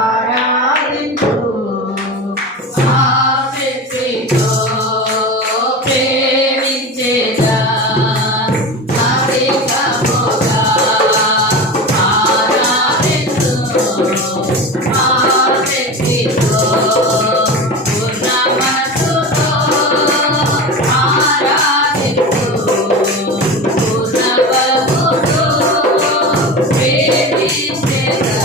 ఆరాధించు ఆశక్తితో ప్రేమించేదా అధికముగా ఆరాధించు ఆశక్తితో పూర్ణ మనసుతో ఆరాధించు పూర్ణ బలముతో ప్రేమించేదా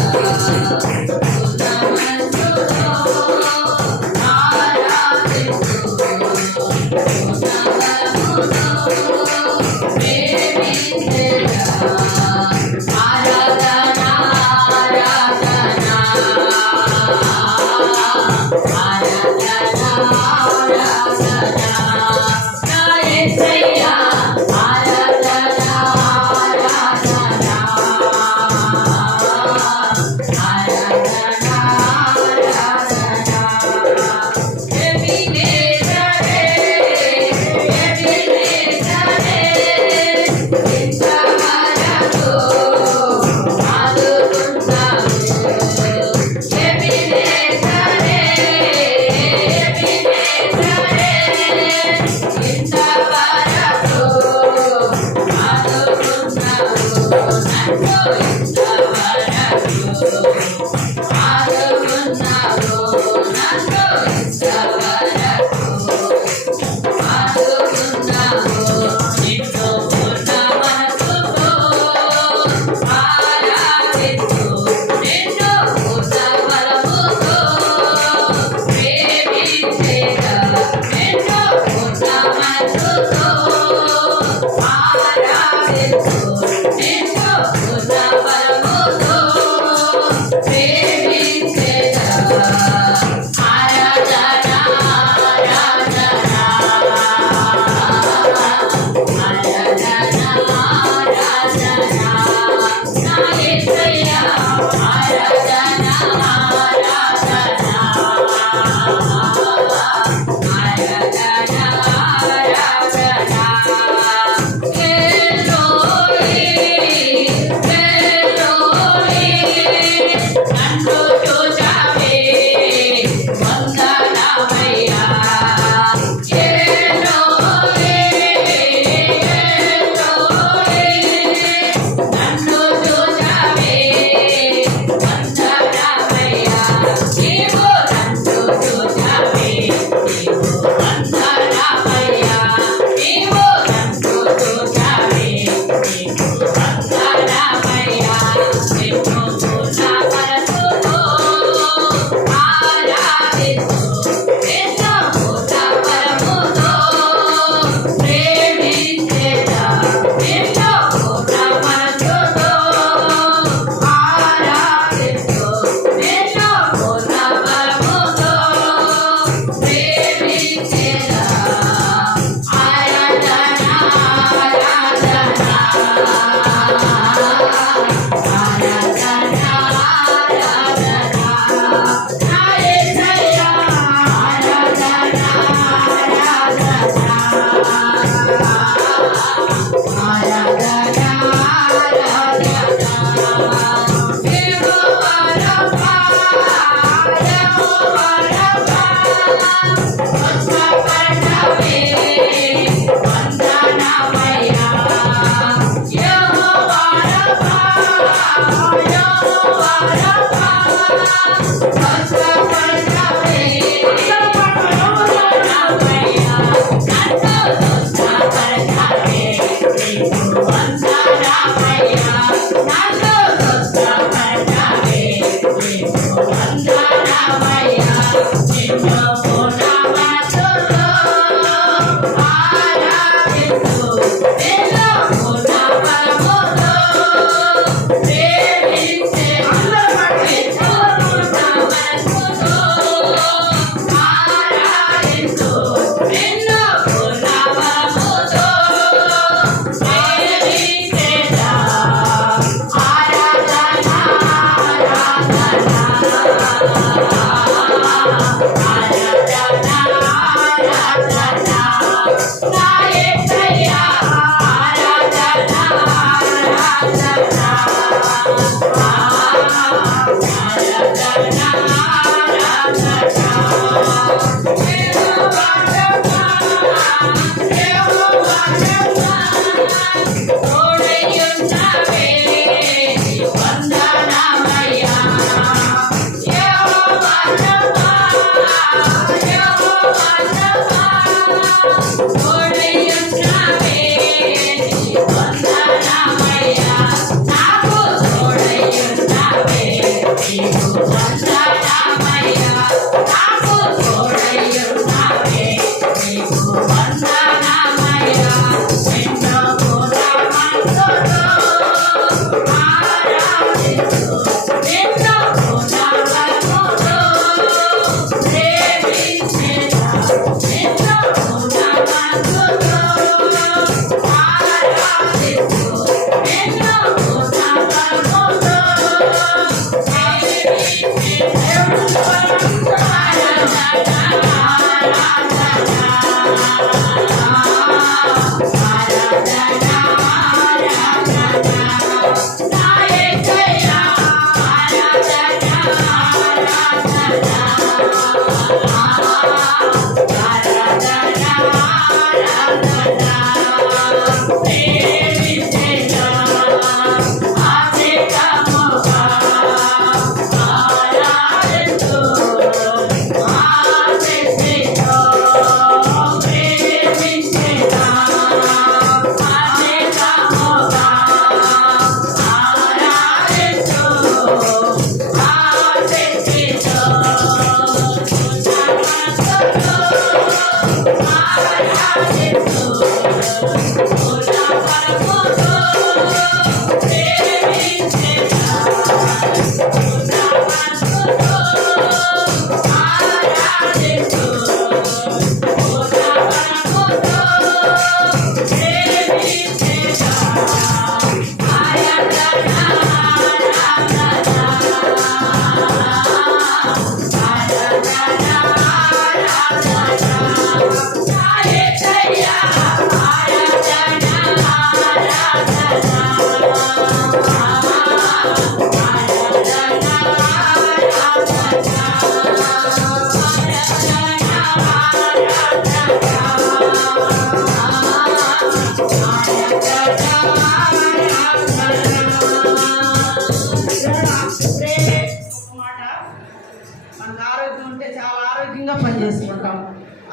మనకు ఆరోగ్యం ఉంటే చాలా ఆరోగ్యంగా పనిచేసుకుంటాం.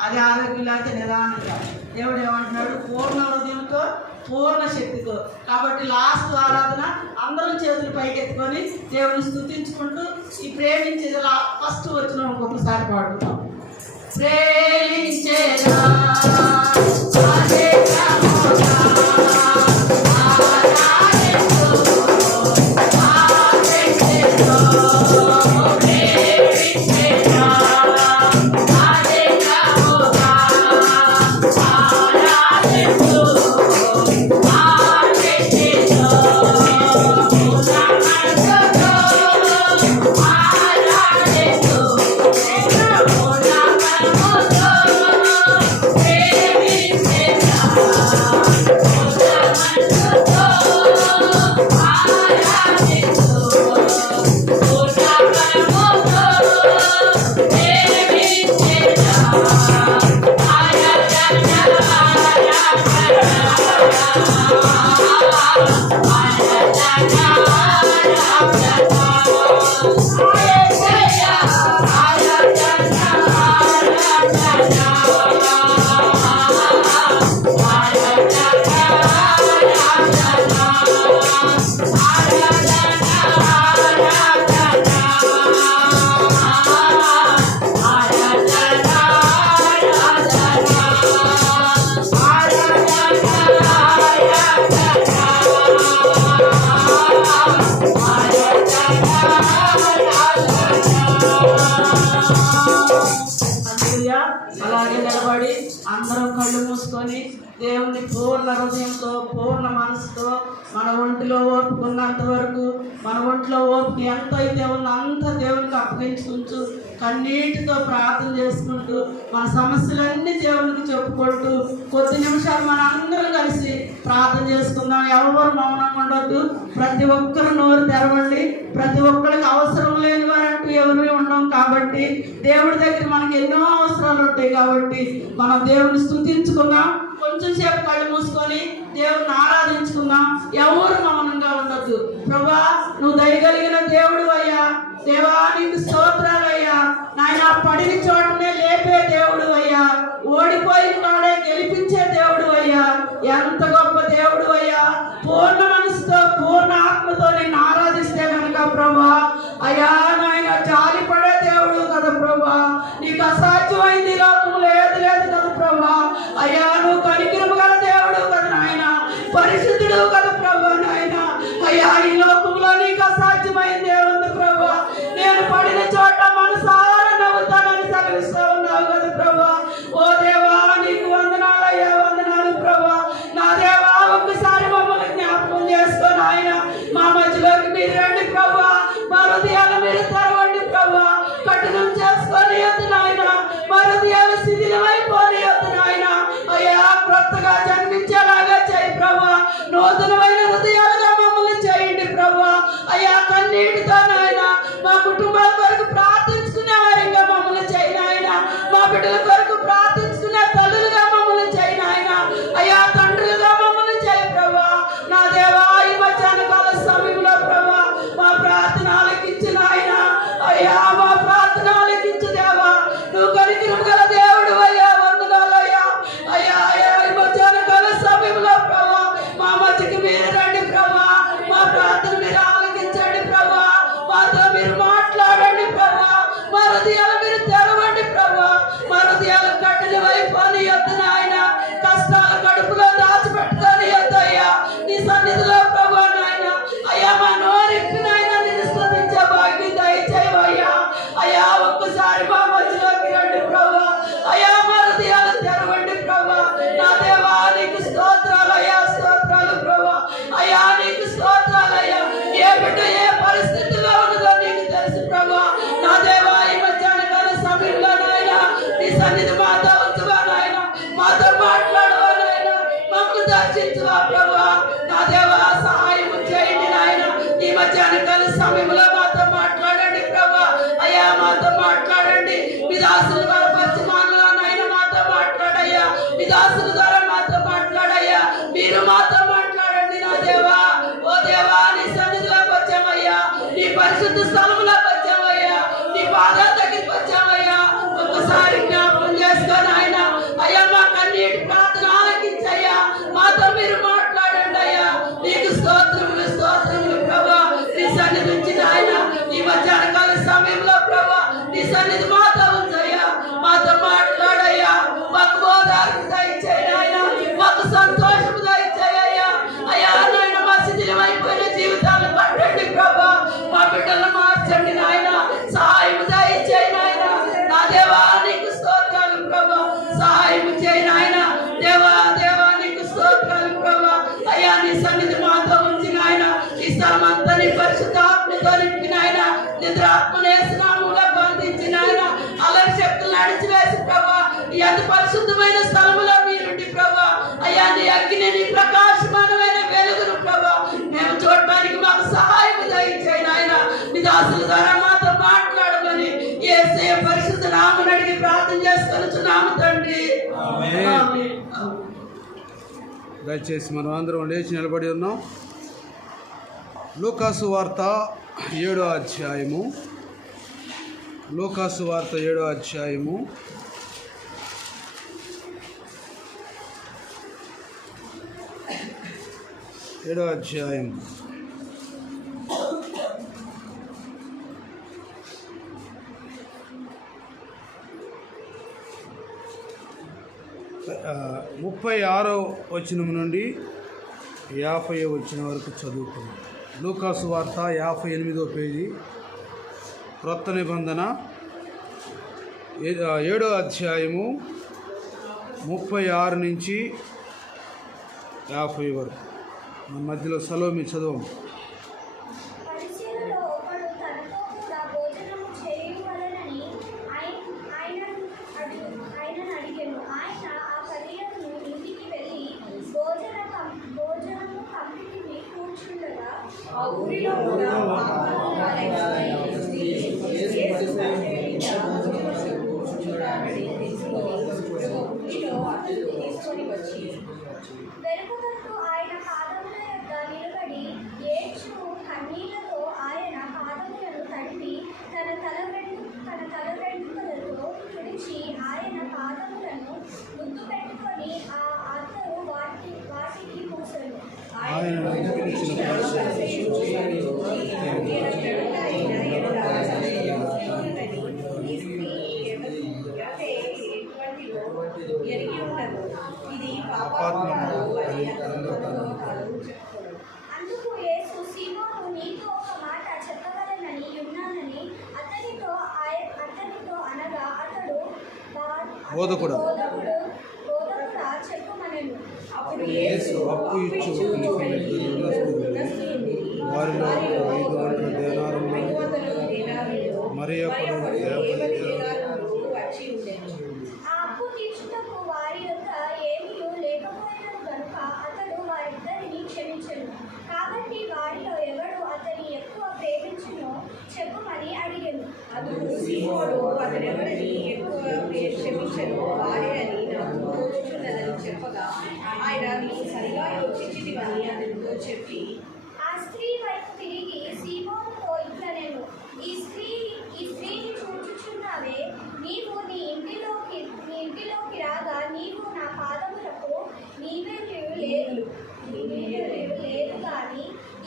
అది ఆరోగ్యం లేకపోతే నిదానంగా. దేవుడు ఏమంటున్నాడు? పూర్ణ హృదయంతో పూర్ణ శక్తితో. కాబట్టి లాస్ట్ ఆరాధన అందరం చేతులు పైకెత్తుకొని దేవుని స్తుతించుకుంటూ ఈ ప్రేమించేది ఫస్ట్ వచ్చిన ఒక్కొక్కసారి పాడుతాం. ప్రేమించేదా అలాగే నిలబడి అందరం కళ్ళు మూసుకొని దేవుని పూర్ణ హృదయంతో పూర్ణ మనసుతో మన ఒంటిలో ఓపుకున్నంత వరకు మన ఒంట్లో ఓపిక ఎంత అయితే ఉందో అంత దేవునికి అప్పగించుకుంటూ కన్నీటితో ప్రార్థన చేసుకుంటూ మన సమస్యలన్నీ దేవునికి చెప్పుకుంటూ కొద్ది నిమిషాలు మన అందరం కలిసి ప్రార్థన చేసుకుందాం. ఎవరు మౌనంగా ఉండొద్దు. ప్రతి ఒక్కరు నోరు తెరవండి. ప్రతి ఒక్కరికి అవసరం లేని వారంటూ ఎవరు ఉండం. కాబట్టి దేవుడి దగ్గర మనకి ఎన్నో అవసరాలు ఉంటాయి. కాబట్టి మనం దేవుని స్తుతించుకుందాం. కొంచెం సేపు కళ్ళు మూసుకొని దేవుని ఆరాధించుకుందాం. ఎవరు మౌనంగా ఉండొద్దు. ప్రభా, నువ్వు దయగలిగిన దేవుడు అయ్యా. దేవా, నీకు స్తోత్రాలయ్యా. నాయన, పడిన చోటనే లేపే దేవుడు అయ్యా. ఓడిపోయిన వాడే గెలిపించే దేవుడు అయ్యా. ఎంత గొప్ప దేవుడు అయ్యా. పూర్ణ మనసుతో పూర్ణ ఆత్మతో నిన్ను ఆరాధిస్తే కనుక ప్రభా అయ్యా నాయన జాలిపడే దేవుడు కదా ప్రభా. నీకు అసాధ్యమైంది లోకంలో ఏది లేదు కదా ప్రభా. అయ్యా, నువ్వు కనికరము గల దేవుడు కదా నాయన. పరిశుద్ధుడు కదా ప్రభా నాయన. అయ్యా, ఈ లోకంలో నీకు అసాధ్యమైంది ఏముంది ప్రభా. నేను పడిన చోట మనసారా నవ్వుతానని సెలవిస్తూ ఉన్నావు కదా ప్రభా. ఓ దేవా, నీకు వందనాలయ్యా, వందనాలు ప్రభా. నా దేవా, ఒక్కసారి మమ్మల్ని జ్ఞాపకం చేసుకొని ఆయన మా మధ్యలోకి మీరు రండి ప్రభా. మా హృదయాలు మీరు నీ సన్నిధి మాతో ఉంచయ్యా, మాతో మాట్లాడయ్యా, మాకు ఓదార్పు దయచేయి ఆయన, మాకు సంతోషము దయచేయ్యా. అయ్యా నాయన మా శిథిలమైపోయిన జీవితాలను పట్టండి ప్రభా, మా బిడ్డలను మార్చండి నాయన, సహాయం దయచేయి నాయన. నా దేవా నీకు స్తోత్రాలు ప్రభా, సహాయం చేయి నాయన. దేవా దేవా నీకు స్తోత్రాలు ప్రభా. అయ్యా నీ సన్నిధి మాతో ఉంచి నాయన, ఈ స్థలమంతా నీ పరిశుద్ధాత్మతో నింపిన ఆయన, నిద్రాత్మనేసనాముగా బంధించిన ఆయన, అలరి శక్తులు నడిచివేసి ప్రభా, ఈ అతి పరిశుద్ధమైన స్థలములో మీరుండి ప్రభా. అయ్యా నీ అగ్ని, నీ ప్రకాశమానమైన వెలుగును ప్రభా మేము చూడడానికి మాకు సహాయం దయచేయి నాయన. నీ దాసుల ద్వారా మాతో మాట్లాడమని యేసయ్య పరిశుద్ధ నామమున అడిగి ప్రార్థన చేసుకొనుచున్నాము తండ్రి. ఆమేన్. దయచేసి మనం అందరం లేచి నిలబడి ఉన్నాం. లూకాసు వార్త 7వ అధ్యాయము. లూకాసు వార్త 7వ అధ్యాయము 7వ అధ్యాయం 36వ వచనం నుండి 50వ వచనం వరకు చదువుకున్నాం. లూకాసు వార్త 58వ పేజీ, క్రొత్త నిబంధన 7వ అధ్యాయము 36 నుంచి 50 వరకు. మన మధ్యలో సలోమి చదువు. పరిచయలో ఒకడు తనతో కూడా భోజనము చేయువలెనని ఆయనను అడిగెను. ఆయన ఆ కన్యకను ఇంటికి వెళ్ళి భోజనము కంపికి కూర్చుండగా ఆ ఊరిలో ఉన్న పాపాలను మానేయువాడైన స్త్రీ యేసు కూర్చుండుటని తెలుసుకొని ఒక కుండీలో అతడు తీసుకొని వచ్చి వెలుగుతూ ఆయన పాదముల యొద్ద నిలబడి ఏడ్చు కన్నీళ్లతో ఆయన పాదములను తడిపి తన తల వెంట్రుకలతో తుడిచి ఆయన పాదములను ముద్దు పెట్టుకొని ఆ అతడు వాటికి పూసెను. ఆయన పిలిచిన అందుకు యేసు సీమోను నీతో ఒక మాట చెప్పవలెనని ఉన్నానని అతనితో అనగా అతడు బోధకుడా చెప్పుమనెను. అప్పుడు యేసు అప్పు ఇచ్చు వారిలో 500 దేనారములు మరి అప్పుడు 50 వచ్చి ఉండెను. ఆ అప్పు తీర్చుటకు వారి యొక్క ఏమీ లేకపోయినను గనుక అతడు వారిద్దరిని క్షమించెను. కాబట్టి వారిలో ఎవడు అతని ఎక్కువ ప్రేమించునో చెప్పుమని అడిగెను. అందుకు సీమోను అతడెవరిని ఎక్కువ క్షమించెనో వాడే అని నాకు తోచుచున్నదని చెప్పగా ఆయన నీవు సరిగా యోచించితివని అతనితో చెప్పి ఆ స్త్రీ వైపు తిరిగి సీమోనుతో ఇట్లనెను, ఈ స్త్రీని చూచుచున్నావే, నీవు నీ ఇంటిలోకి రాగా నీవు నా పాదములకు నీవేలు లేదు కానీ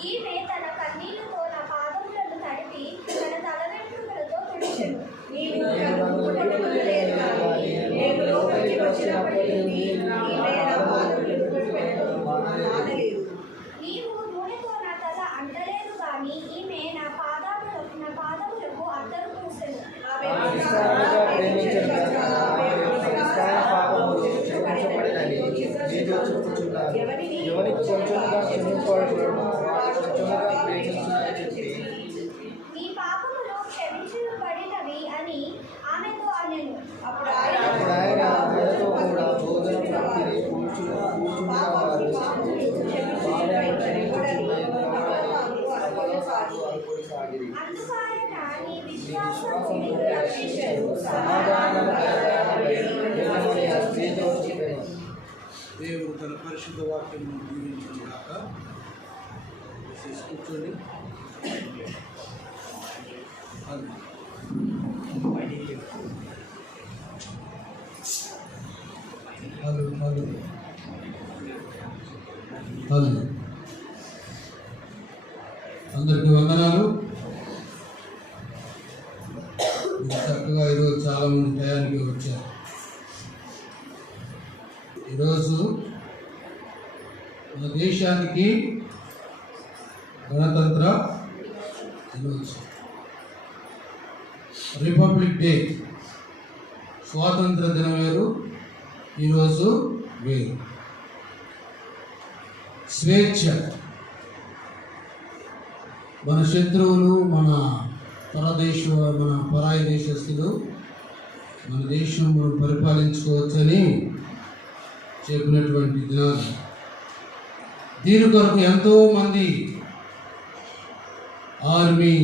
ఈమె తన కన్నీళ్లతో నా పాదములను తడిపి తన తల వెంట్రుకలతో తుడిచెను. నీవు నన్ను ముట్టుకొనలేదు కానీ నేను లోపలికి వచ్చినప్పటి నుండి ఈమె నా పాదములను నానలేదు. నీవు నూనెతో నా తల అంటలేదు కానీ ఈమె నా పాదములకు అద్దరు పూసెను. ఆమె విస్తారంగా ప్రేమించను కనుక ఆమె ఎవరికి కొంచెంగా క్షమింపబడును వాడు కొంచెంగా ప్రేమించునని చెప్పి నీ పాపములు క్షమించబడినవి అని ఆమెతో అనెను. అప్పుడు ఆయన ఆయనతో కూడా భోజనం పంపిణీ పాపములు క్షమించుటపై ఎవడని సాగిరి. అందుకాయన నీ విశ్వాసము నిన్ను రక్షించెను. దేవుడు తన పరిశుద్ధ వాక్యం దీవించిన కాక. కూర్చోండి. అందరికీ వందనాలు. చక్కగా ఈరోజు చాలామంది టయానికి వచ్చారు. ఈరోజు మన దేశానికి గణతంత్ర దినోత్సవం, రిపబ్లిక్ డే, స్వాతంత్ర దినం వేరు, ఈరోజు వేరు. స్వేచ్ఛ, మన శత్రువులు, మన పరాయి దేశస్తులు మన దేశం మనం పరిపాలించుకోవచ్చని చెప్పినటువంటి దినాలు. దీని కొరకు ఎంతోమంది army,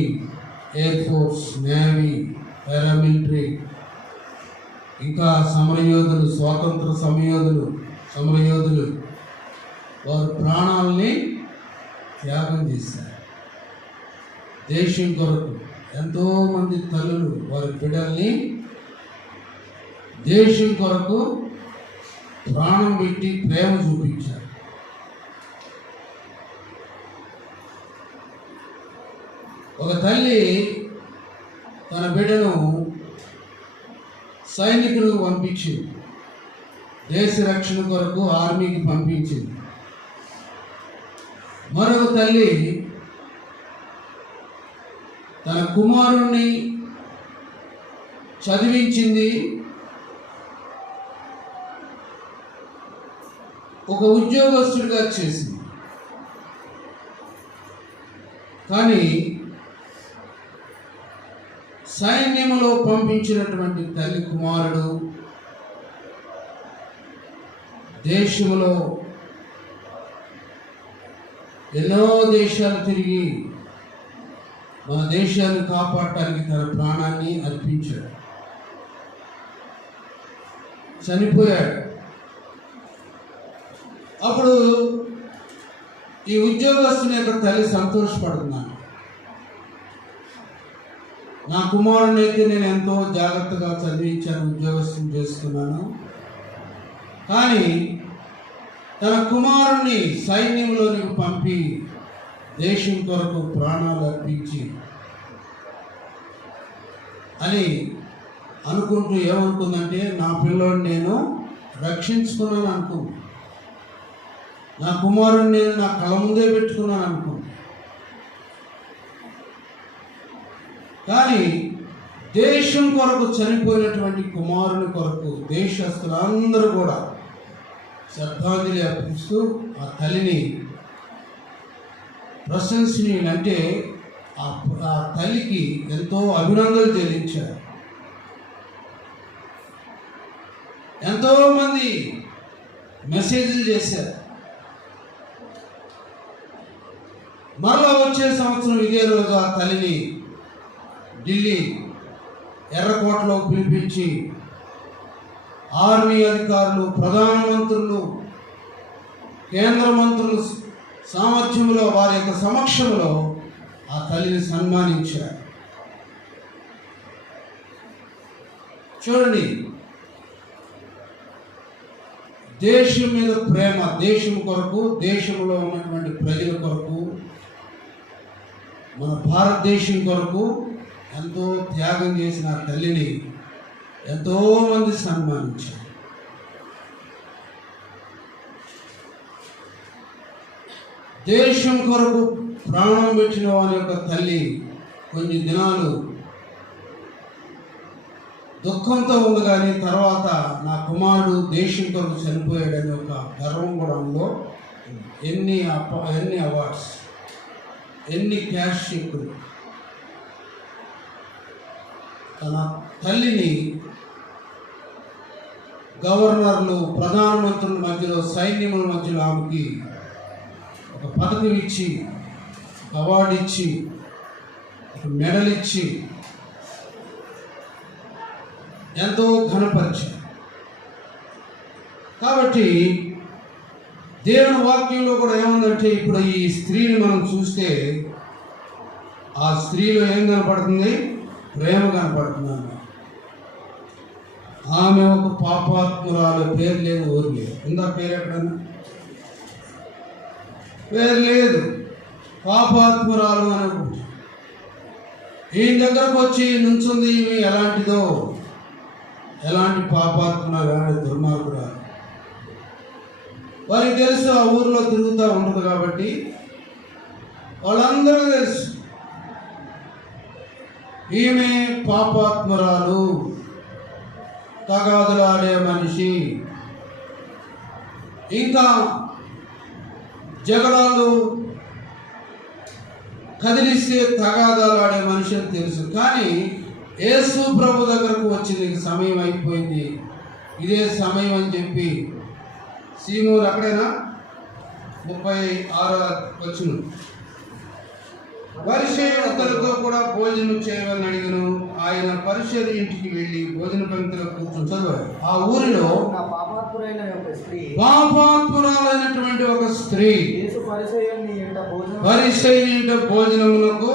air force, navy, paramilitary, ఇంకా సమరయోధులు, స్వాతంత్ర సమరయోధులు వారి ప్రాణాలని త్యాగం చేశారు. దేశం కొరకు ఎంతోమంది తల్లులు వారి బిడ్డల్ని దేశం కొరకు ప్రాణం పెట్టి ప్రేమ చూపించారు. ఒక తల్లి తన బిడ్డను సైనికులకు పంపించింది, దేశ రక్షణ కొరకు ఆర్మీకి పంపించింది. మరొక తల్లి తన కుమారుణ్ణి చదివించింది, ఒక ఉద్యోగస్తుడిగా చేసింది. కానీ సైన్యంలో పంపించినటువంటి తల్లి కుమారుడు దేశంలో ఎన్నో దేశాలు తిరిగి మన దేశాన్ని కాపాడటానికి తన ప్రాణాన్ని అర్పించాడు, చనిపోయాడు. అప్పుడు ఈ ఉద్యోగస్తుని యొక్క తల్లి సంతోషపడుతున్నాను, నా కుమారుని అయితే నేను ఎంతో జాగ్రత్తగా చదివించాను, ఉద్యోగస్తుని చేసుకున్నాను. కానీ తన కుమారుణ్ణి సైన్యంలోనికి పంపి దేశం కొరకు ప్రాణాలు అర్పించి అని అనుకుంటూ ఏమనుకుందంటే, నా పిల్లోడిని నేను రక్షించుకున్నాను అనుకుంది, నా కుమారుని నేను నా కళ్ళ ముందే పెట్టుకున్నాను అనుకుంది. కానీ దేశం కొరకు చనిపోయినటువంటి కుమారుని కొరకు దేశస్తులందరూ కూడా శ్రద్ధాంజలి అర్పిస్తూ ఆ తల్లిని ప్రశంసనీయులు అంటే ఆ తల్లికి ఎంతో అభినందనలు చెల్లించారు. ఎంతోమంది మెసేజ్లు చేశారు. మరలా వచ్చే సంవత్సరం ఇదే రోజు ఆ తల్లిని ఢిల్లీ ఎర్రకోటలో పిలిపించి ఆర్మీ అధికారులు, ప్రధానమంత్రులు, కేంద్ర మంత్రులు సామర్థ్యంలో వారి యొక్క సమక్షంలో ఆ తల్లిని సన్మానించారు. చూడండి, దేశం మీద ప్రేమ, దేశం కొరకు, దేశంలో ఉన్నటువంటి ప్రజల కొరకు, మన భారతదేశం కొరకు ఎంతో త్యాగం చేసిన ఆ తల్లిని ఎంతోమంది సన్మానించారు. దేశం కొరకు ప్రాణం పెట్టిన వారి యొక్క తల్లి కొన్ని దినాలు దుఃఖంతో ఉంది, కానీ తర్వాత నా కుమారుడు దేశం కొరకు చనిపోయాడని ఒక గర్వం కూడా ఉందో. ఎన్ని అవార్డ్స్, ఎన్ని క్యాష్ చెక్కులు. తన తల్లిని గవర్నర్లు, ప్రధానమంత్రుల మధ్యలో, సైన్యముల మధ్యలో ఆమెకి ఒక పథకం ఇచ్చి, ఒక అవార్డు ఇచ్చి, ఒక మెడల్ ఇచ్చి ఎంతో ఘనపరిచారు. కాబట్టి దేవుని వాక్యంలో కూడా ఏముందంటే, ఇప్పుడు ఈ స్త్రీని మనం చూస్తే ఆ స్త్రీలో ఏం కనపడుతుంది? ప్రేమ కనపడుతుంది. ఆమె ఒక పాపాత్మురాలు, పేరు లేదు, ఊరు లేదు. ఉందా పేరు ఎక్కడన్నా? పేరు లేదు, పాపాత్మురాలు అనుకుంటుంది. ఈయన దగ్గరకు వచ్చి నుంచుంది ఈమె ఎలాంటిదో, ఎలాంటి పాపాత్మురాలు, ఎలాంటి దుర్మార్గురాలు. వారికి తెలుసు, ఆ ఊరిలో తిరుగుతూ ఉంటుంది కాబట్టి వాళ్ళందరూ తెలుసు ఈమె పాపాత్మురాలు, తగాదులాడే మనిషి, ఇంకా జగడాలు కదిలిస్తే తగాదాలాడే మనిషి అని తెలుసు. కానీ యేసు ప్రభు దగ్గరకు వచ్చింది, సమయం అయిపోయింది, ఇదే సమయం అని చెప్పి సీమోను అక్కడేనా 36వ వచనం, పరిచయులతో కూడా భోజనం చేయమని అడిగను. ఆయన పరిచయ ఇంటికి వెళ్ళి భోజన పంక్తిలో కూర్చొని చదివాడు. ఆ ఊరిలో పాపాత్మురాలైనటువంటి ఒక స్త్రీ పరిచయ ఇంట భోజనములకు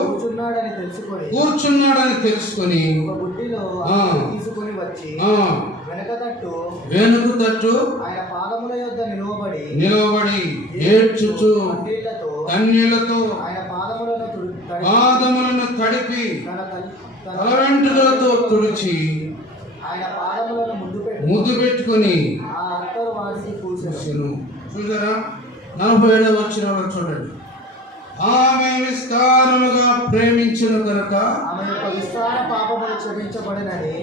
కూర్చున్నాడని తెలుసుకొని వెనుక తట్టు నిలవబడి ఏడ్చుచు కన్నీళ్లతో పాదములను తడిపి తలవెంట్రులతో తుడిచి ముద్దు పెట్టుకుని చూసారా. 47వ వచనంలో చూడండి, ఆమె విస్తారముగా ప్రేమించును కనుక ఆమె యొక్క విస్తార పాపములు క్షమించబడినని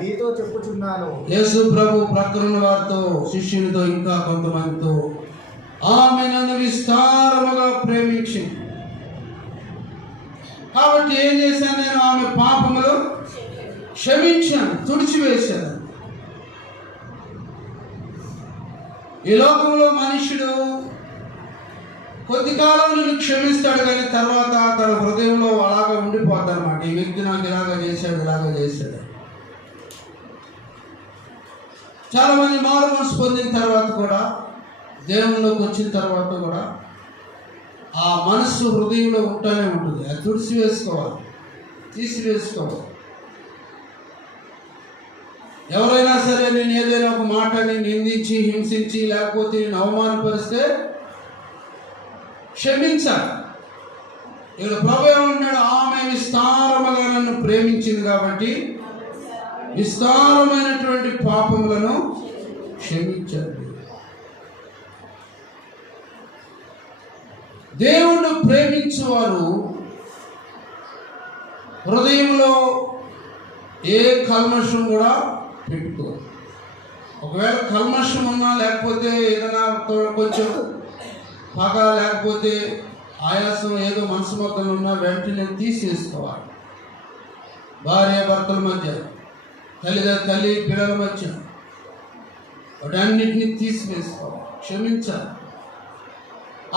నీతో చెప్పుచున్నాను. యేసు ప్రభు ప్రక్కన వారితో, శిష్యునితో, ఇంకా కొంతమందితో ఆమె నన్ను విస్తారముగా ప్రేమించింది కాబట్టి ఏం చేశాను, నేను ఆమె పాపములు క్షమించాను, తుడిచివేశాను. ఈ లోకంలో మనుషుడు కొద్ది కాలం నుండి క్షమిస్తాడు, కానీ తర్వాత తన హృదయంలో అలాగా ఉండిపోతాడు అన్నమాట. ఈ వ్యక్తి నాకు ఇలాగా చేశాడు, ఇలాగా చేశాడు. చాలా మంది మారు మనసు పొందిన తర్వాత కూడా, దేవునిలోకి వచ్చిన తర్వాత కూడా ఆ మనస్సు హృదయంలో ఉంటూనే ఉంటుంది. అది తుడిచివేసుకోవాలి, తీసివేసుకోవాలి. ఎవరైనా సరే నేను ఏదైనా ఒక మాటని నిందించి, హింసించి, లేకపోతే నేను అవమానపరిస్తే క్షమించాలి. ఇక్కడ ప్రభు ఏమన్నాడు, ఆమె విస్తారముగా నన్ను ప్రేమించింది కాబట్టి విస్తారమైనటువంటి పాపములను క్షమించండి. దేవుడు ప్రేమించేవారు హృదయంలో ఏ కల్మషం కూడా పెట్టుకోరు. ఒకవేళ కల్మషం ఉన్నా, లేకపోతే ఏదైనా కొంచెం పగ, లేకపోతే ఆయాసం, ఏదో మనసు మొత్తం ఉన్నా వెంటనే తీసేసుకోవాలి. భార్య భర్తల మధ్య, తల్లి పిల్లల మధ్య వాటన్నిటిని తీసివేసుకోవాలి, క్షమించాలి.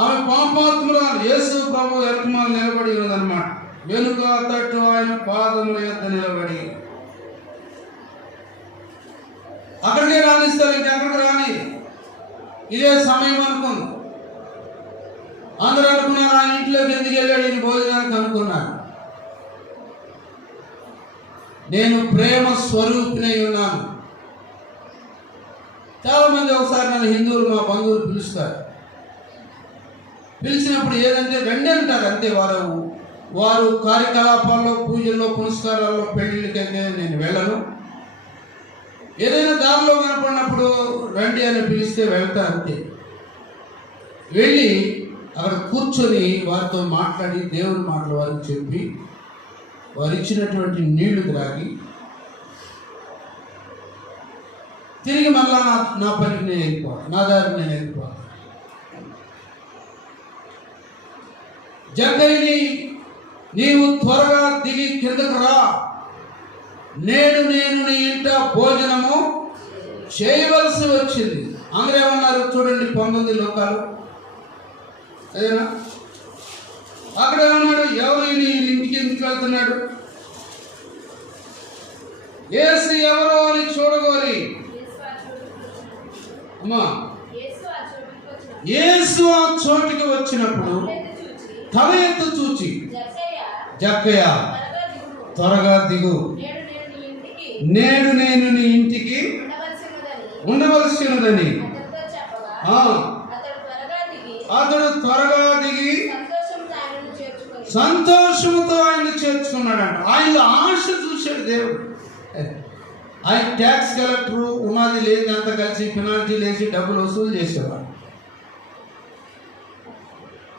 ఆమె పాపాత్మురాలు. యేసు ప్రభు ఎరకమాలు నిలబడి ఉన్నదన్నమాట. వెనుక తట్టు ఆయన పాదముల యొద్ద నిలబడి, అక్కడికే రాణిస్తారు, ఇంకెక్కడికి రాని, ఇదే సమయం అనుకుంది. అందరూ అనుకున్నారు ఆయన ఇంట్లోకి ఎందుకు వెళ్ళాడు, ఈయన భోజనానికి అనుకున్నారు. నేను ప్రేమ స్వరూపిణై ఉన్నాను. చాలా మంది ఒకసారి నన్ను హిందువులు, మా బంధువులు పిలుస్తారు. పిలిచినప్పుడు ఏదంటే రండి అంటారు అంతే. వారు కార్యకలాపాల్లో, పూజల్లో, పునస్కారాల్లో, పెళ్లిళ్ళకైతే నేను వెళ్ళను. ఏదైనా దారిలో కనపడినప్పుడు రండి అని పిలిస్తే వెళ్తా అంతే. వెళ్ళి అక్కడ కూర్చొని వారితో మాట్లాడి, దేవుని మాటలు వారికి చెప్పి, వారు ఇచ్చినటువంటి నీళ్లు త్రాగి తిరిగి మళ్ళా నా పనికి నేను వెళ్ళిపోతాను, నా దారికి నేను వెళ్ళిపోతాను. జక్కయ్యని, నీవు త్వరగా దిగి కిందకు రా, నేను నీ ఇంట భోజనము చేయవలసి వచ్చింది. అందరూ ఏమన్నారు చూడండి, 19 లోకాలు అదేనా. అక్కడ ఏమన్నాడు, ఎవరు నీ ఇంటికి ఎందుకు వెళ్తున్నాడు, యేసు ఎవరో అని చూడగోరి అమ్మా. యేసు ఆ చోటికి వచ్చినప్పుడు తల ఎత్తు చూచి, జక్కయ్య త్వరగా దిగు, నేడు నేను నీ ఇంటికి ఉండవలసినదని. అతడు త్వరగా దిగి సంతోషముతో ఆయన చేర్చుకుని చూస్తున్నాడంట. ఆయనలో ఆశ చూశాడు దేవుడు. ఆయన ట్యాక్స్ కలెక్టరు ఉన్నది లేని అంత కలిసి పెనాల్టీ లేచి డబ్బులు వసూలు చేసేవాడు,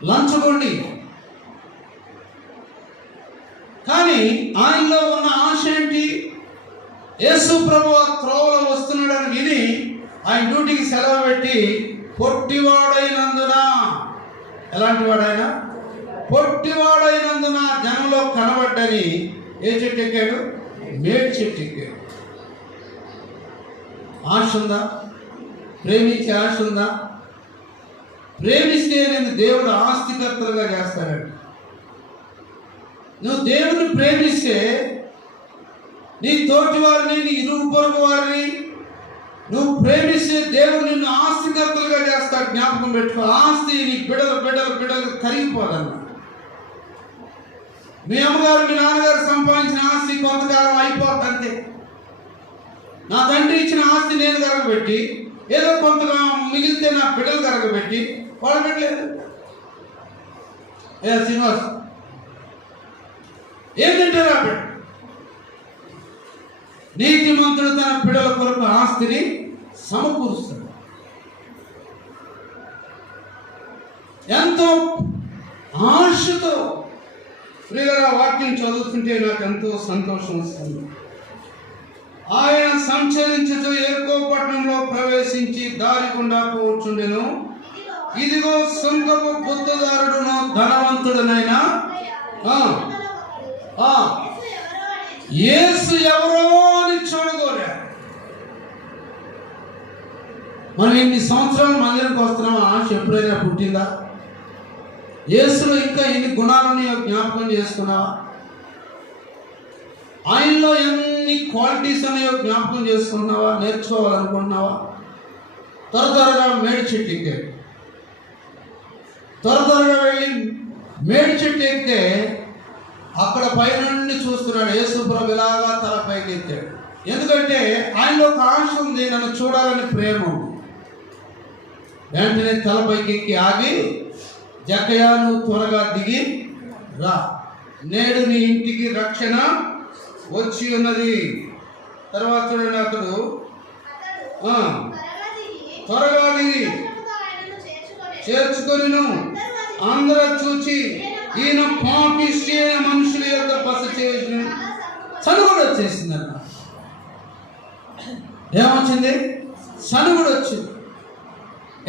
లంచగొండి. కానీ ఆయనలో ఉన్న ఆశ ఏంటి? యేసు ప్రభువు త్రోవలో వస్తున్నాడని విని ఆయన డ్యూటీకి సెలవు పెట్టి పొట్టివాడైనందున, ఎలాంటి వాడైనా పొట్టివాడైనందున జనంలో కనబడ్డని ఏ చెట్టు ఎక్కాడు? మేడి చెట్టు ఎక్కాడు. ఆశ ఉందా? ప్రేమించే ఆశ ఉందా? ప్రేమిస్తే నేను దేవుడు ఆస్తికర్తలుగా చేస్తాడు. నువ్వు దేవుని ప్రేమిస్తే నీ తోటి వారిని, నీ ఇరుగు పొరుగు వారిని నువ్వు ప్రేమిస్తే దేవుడు నిన్ను ఆస్తికర్తలుగా చేస్తాడు. జ్ఞాపకం పెట్టుకో. ఆస్తి నీ బిడ్డలు కరిగిపోదన్న. మీ అమ్మగారు మీ నాన్నగారు సంపాదించిన ఆస్తి కొంతకాలం అయిపోద్ది అంతే. నా తండ్రి ఇచ్చిన ఆస్తి నేను కరగబెట్టి ఏదో కొంతగా మిగిలితే నా బిడ్డలు కరగబెట్టి వాళ్ళు పెట్టలేదు. శ్రీనివాస్ ఏంటంటారు? ఆ బిడ్డ నీతిమంతుడు తన బిడ్డల కొరకు ఆస్తిని సమకూరుస్తాడు. ఎంతో ఆశతో ప్రియుల వాక్యం చదువుతుంటే నాకు ఎంతో సంతోషం వస్తుంది. ఆయన సంచరించుతూ ఎరుకో పట్టణంలో ప్రవేశించి దారి గుండా కూర్చుండెను. ఇదిగో సుంకపు గుత్తదారుడును ధనవంతుడునైనా యేసు ఎవరో అని చూడగోరా. మనం ఇన్ని సంవత్సరాలు మందిరానికి వస్తున్నాం, ఆశ ఎప్పుడైనా పుట్టిందా? యేసులో ఇంకా ఎన్ని గుణాలని జ్ఞాపకం చేసుకున్నావా? ఆయనలో ఎన్ని క్వాలిటీస్ అనేవి జ్ఞాపకం చేసుకున్నావా? నేర్చుకోవాలనుకుంటున్నావా? త్వరగా మేడి చెట్టు ఎక్కాడు. త్వరగా వెళ్ళి మేడి చెట్టు ఎక్కితే అక్కడ పైనుండి చూస్తున్నాడు. యేసు ప్రభు ఇలాగా తల పైకి ఎత్తాడు. ఎందుకంటే ఆయనలో ఒక ఆశ ఉంది, నన్ను చూడాలని ప్రేమ ఉంది. వెంటనే తల పైకి ఎక్కి ఆగి, జక్కయ్య నువ్వు త్వరగా దిగి రా, నేడు నీ ఇంటికి రక్షణ వచ్చి ఉన్నది. తర్వాత చూడండి, అతడు త్వరగా దిగి చేర్చుకొని అందరూ చూచి ఈయన పాపిష్టి మనుషుల యొక్క బస చేసిన సనుగుడు వచ్చేసిందన్న. ఏమొచ్చింది? సనుగుడు వచ్చింది.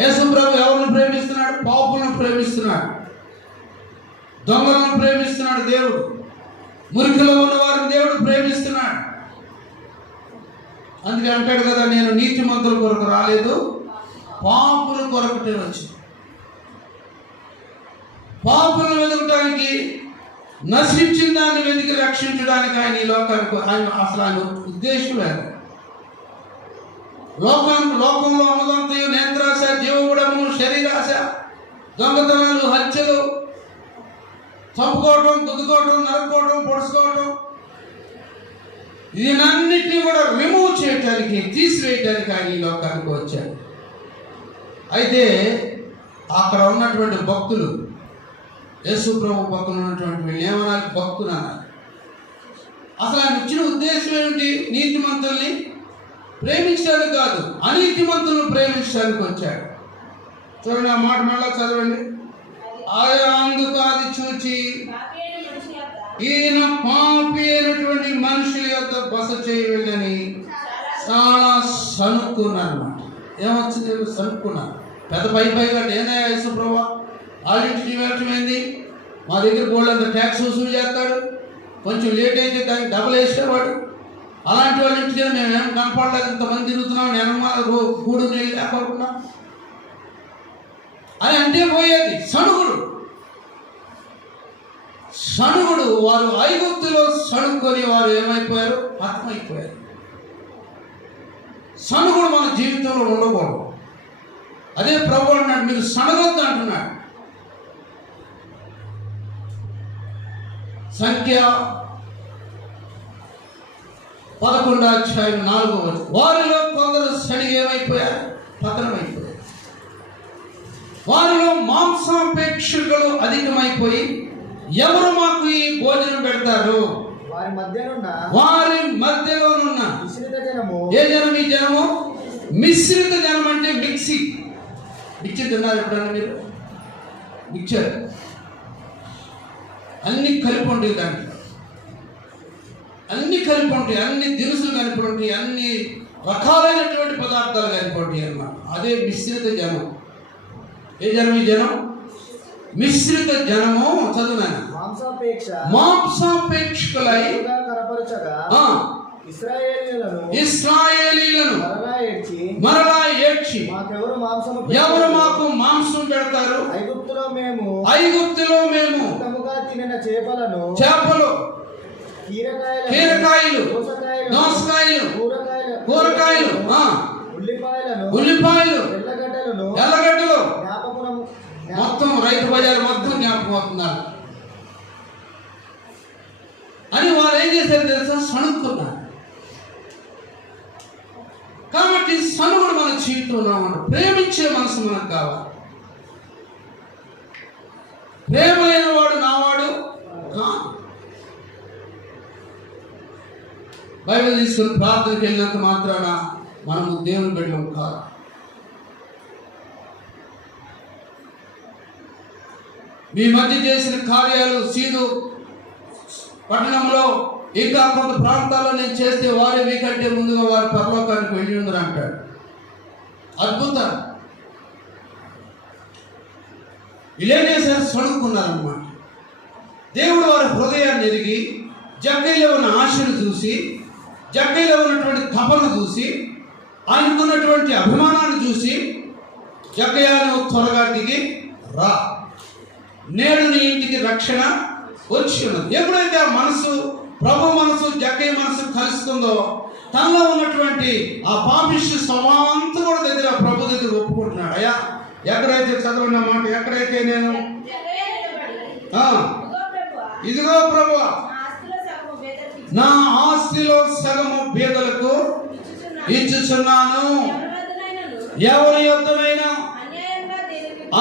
యేసు ప్రభు ఎవరిని ప్రేమిస్తున్నాడు? పాపులను ప్రేమిస్తున్నాడు, దొంగలను ప్రేమిస్తున్నాడు. దేవుడు మురికిలో ఉన్న వారిని దేవుడు ప్రేమిస్తున్నాడు. అందుకే అంటాడు కదా, నేను నీతిమంతుల కొరకు రాలేదు, పాపుల కొరకుటే వచ్చింది. పాపులను వెతకడానికి, నశించిన దాన్ని వెతికి రక్షించడానికి ఆయన ఈ లోకానికి అసలు ఆయన ఉద్దేశం లేదు. లోకంలో అన్నదంతయు నేత్రాశ, జీవగుడము, శరీరాశ, దొంగతనాలు, హత్యలు, చంపుకోవటం, గుద్దుకోవటం, నరుకోవటం, పొడుచుకోవటం, దీనన్నిటినీ కూడా రిమూవ్ చేయటానికి, తీసివేయటానికి ఆయన ఈ లోకానికి వచ్చాడు. అయితే అక్కడ ఉన్నటువంటి భక్తులు, యేసు ప్రభు భక్తులు ఉన్నటువంటి వీళ్ళు ఏమనాలి? భక్తులు అన్నారు. అసలు ఆయన వచ్చిన ఉద్దేశం ఏమిటి? నీతిమంతుల్ని ప్రేమించడానికి కాదు, అనీతిమంతులను ప్రేమించడానికి వచ్చాడు. చూడండి ఆ మాట మళ్ళా చదవండి. ఆయన అందుకు అది చూచి ఈయన పాపి అయినటువంటి మనుషుల యొక్క బస చేయవలని చాలా సనుక్కున్నారన్నమాట. ఏమొచ్చింది? సనుక్కున్నారు. పెద్ద పైగా నేనే యేసు ప్రభు ఆడించి వెళ్ళటమైంది, మా దగ్గర బోల్డంత ట్యాక్స్ వసూలు చేస్తాడు, కొంచెం లేట్ అయితే దానికి డబుల్ వేసేవాడు. అలాంటి వాళ్ళ ఇంటికి మేమేం కనపడలేదు, ఇంతమంది తిరుగుతున్నాం, నేను గూడు నీళ్ళు లేకోకుండా అని అంటే పోయేది. సణుగుడు వారు ఐగుప్తులో సణుక్కొని వారు ఏమైపోయారు? హతమైపోయారు. సణుగుడు మన జీవితంలో ఉండకూడదు. అదే ప్రభు అన్నాడు, మీరు సణగొద్దు అంటున్నాడు. సంఖ్య 11:4 వారిలో కొందరు సణిగి ఏమైపోయారు? పతనమైపోయారు. వారిలో మాంసాపేక్షకులు అధికమైపోయి ఎవరు మాకు ఈ భోజనం పెడతారు? వారి మధ్యనున్న మిశ్రిత జనము. ఏ జనం? ఈ జనము మిశ్రిత జనం. అంటే మిక్సీ తిన్నారు ఎప్పుడన్నా మీరు? మిక్చర్ అన్ని కలిపి ఉంటాయి, దాంట్లో అన్ని కలిపి ఉంటాయి, అన్ని దినుసులు కలిపి ఉంటాయి, అన్ని రకాలైనటువంటి పదార్థాలు కలిపి ఉంటాయి అన్నమాట. అదే మిశ్రిత జనం. ఏ జనం? ఈ జనం మిశ్రిత జనము. చదువునాను. మాంసాపేక్షకులై ఇశ్రాయేలీయులను మరలా ఏడ్చి ఎవరు మాకు మాంసం పెడతారు? ఐగుప్తులో మేము తినిన చేపలు, కీరకాయలు, దోసకాయలు, కూరగాయలు, ఉల్లిపాయలు, ఎల్లగడ్డలు, మొత్తం రైతు బజార్ మొత్తం జ్ఞాపకం అవుతున్నారు అని వారు ఏం చేశారు తెలుసా? సణుక్కున్నారు. కాబట్టి సనుగుడు మన జీవితంలో ఉన్నాడు. ప్రేమించే మనసు మనకు కావాలి. ప్రేమ లేని వాడు నావాడు కాదు. బైబిల్ తీసుకుని ప్రార్థనకి వెళ్ళినంత మాత్రాన మనము దేవుని బిడ్డలం కాదు. మీ మధ్య చేసిన కార్యాలు సీదు పట్టణంలో ఇంకా కొంత ప్రాంతాల్లో నేను చేస్తే వారు మీకంటే ముందుగా వారు పరలోకానికి వెళ్ళి ఉండరు అంటాడు. అద్భుతం. ఇలా చేశారు, సణుక్కున్నారన్నమాట. దేవుడు వారి హృదయాన్ని ఎరిగి జక్కయ్యలో ఉన్న ఆశను చూసి, జక్కయ్యలో ఉన్నటువంటి తపను చూసి, ఆయనకున్నటువంటి అభిమానాన్ని చూసి, జక్కయ్యను త్వరగా దిగి రా, నేడు నీ ఇంటికి రక్షణ వచ్చి ఉన్నది. ఎప్పుడైతే ఆ మనసు, ప్రభు మనసు, జక్కయ్య మనసు కలుస్తుందో తనలో ఉన్నటువంటి ఆ పాపిష్టి స్వభావం అంతా కూడా దగ్గర ప్రభు దగ్గర ఒప్పుకుంటున్నాడు. అయ్యా, ఎక్కడైతే చదవన్న మాట, ఎక్కడైతే నేను ఇదిగో ప్రభు నా ఆస్తిలో సగము పేదలకు ఇచ్చుచున్నాను, ఎవరి యొద్దనైనా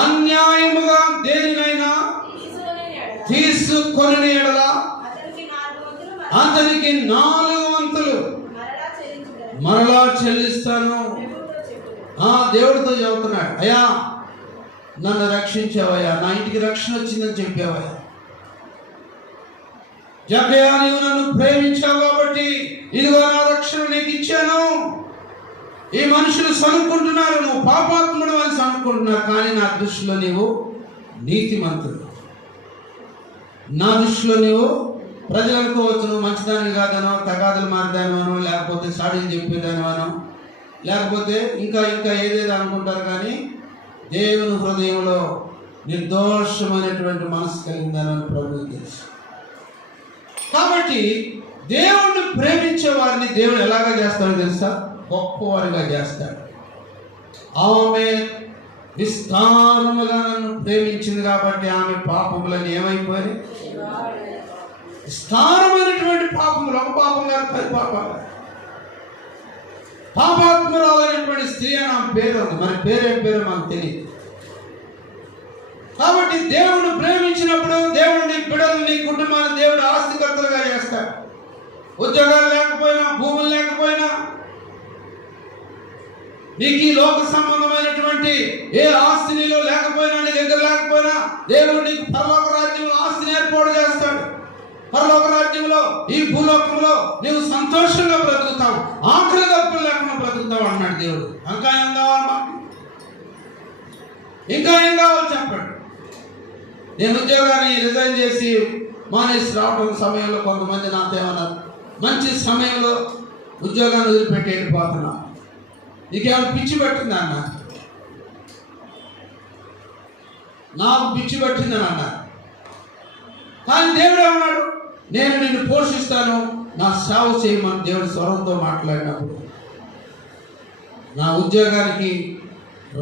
అన్యాయముగా దేనినైనా తీసుకొని ఎడల అతనికి 4 వంతులు మరలా చెల్లిస్తాను. దేవుడితో చెబుతున్నాడు. అయ్యా, నన్ను రక్షించావయ్యా, నా ఇంటికి రక్షణ వచ్చిందని చెప్పావయ్యా. జక్కయ్య, నీవు నన్ను ప్రేమించావు కాబట్టి ఇదిగో నా రక్షణ నీకు ఇచ్చాను. ఈ మనుషులు సనుక్కుంటున్నారు, నువ్వు పాపాత్ముడు అని సనుక్కుంటున్నారు, కానీ నా దృష్టిలో నీవు నీతిమంతుడు. నా దృష్టిలో నీవు ప్రజలు అనుకోవచ్చు నువ్వు మంచిదాన్ని కాదనో, తగాదులు మారిదానివనో, లేకపోతే సాడీలు చెప్పేదానివనో, లేకపోతే ఇంకా ఏదేదో అనుకుంటారు, కానీ దేవుని హృదయంలో నిర్దోషమైనటువంటి మనసు కలిగిందని ప్రభువుకి తెలుసు. కాబట్టి దేవుణ్ణి ప్రేమించే వారిని దేవుడు ఎలాగా చేస్తాడో తెలుసా? గొప్పవారిగా చేస్తాడు. ఆమె విస్తారముగా నన్ను ప్రేమించింది కాబట్టి ఆమె పాపములని ఏమైపోయాయి? విస్తారమైనటువంటి పాపములు. ఒక పాపం కాదు, 10 పాపాలు. పాపాత్మురాలైనటువంటి స్త్రీ అని ఆమె పేరు ఉంది. మరి పేరేం పేరు మనకు తెలియదు. కాబట్టి దేవుడు ప్రేమించినప్పుడు దేవుడిని, బిడ్డల్ని, కుటుంబాన్ని దేవుడు ఆస్తికర్తలుగా చేస్తాడు. ఉద్యోగాలు లేకపోయినా, భూములు లేకపోయినా, నీకు ఈ లోక సంబంధమైనటువంటి ఏ ఆస్తి నీలో లేకపోయినా, నీ దగ్గర లేకపోయినా, దేవుడు నీకు పరలోక రాజ్యంలో ఆస్తిని ఏర్పాటు చేస్తాడు. పరలోక రాజ్యంలో, ఈ భూలోకంలో నీవు సంతోషంగా బ్రతుకుతావు, ఆఖరి తప్పులు లేకుండా బ్రతుకుతావు అన్నాడు దేవుడు. ఇంకా ఏం కావాలి మాకు? ఇంకా ఏం కావాలి చెప్పండి. నేను ఉద్యోగాన్ని రిజైన్ చేసి మానేసి రావడం సమయంలో కొంతమంది నాతో ఏమన్నారు, మంచి సమయంలో ఉద్యోగాన్ని వదిలిపెట్టి వెళ్ళిపోతున్నా, నీకేమైనా పిచ్చి పట్టిందా అన్న? నాకు పిచ్చి పట్టిందని అన్నారు. కానీ దేవుడు ఏమన్నాడు? నేను నిన్ను పోషిస్తాను, నా సేవ చేయమని దేవుడు స్వరంతో మాట్లాడినప్పుడు నా ఉద్యోగానికి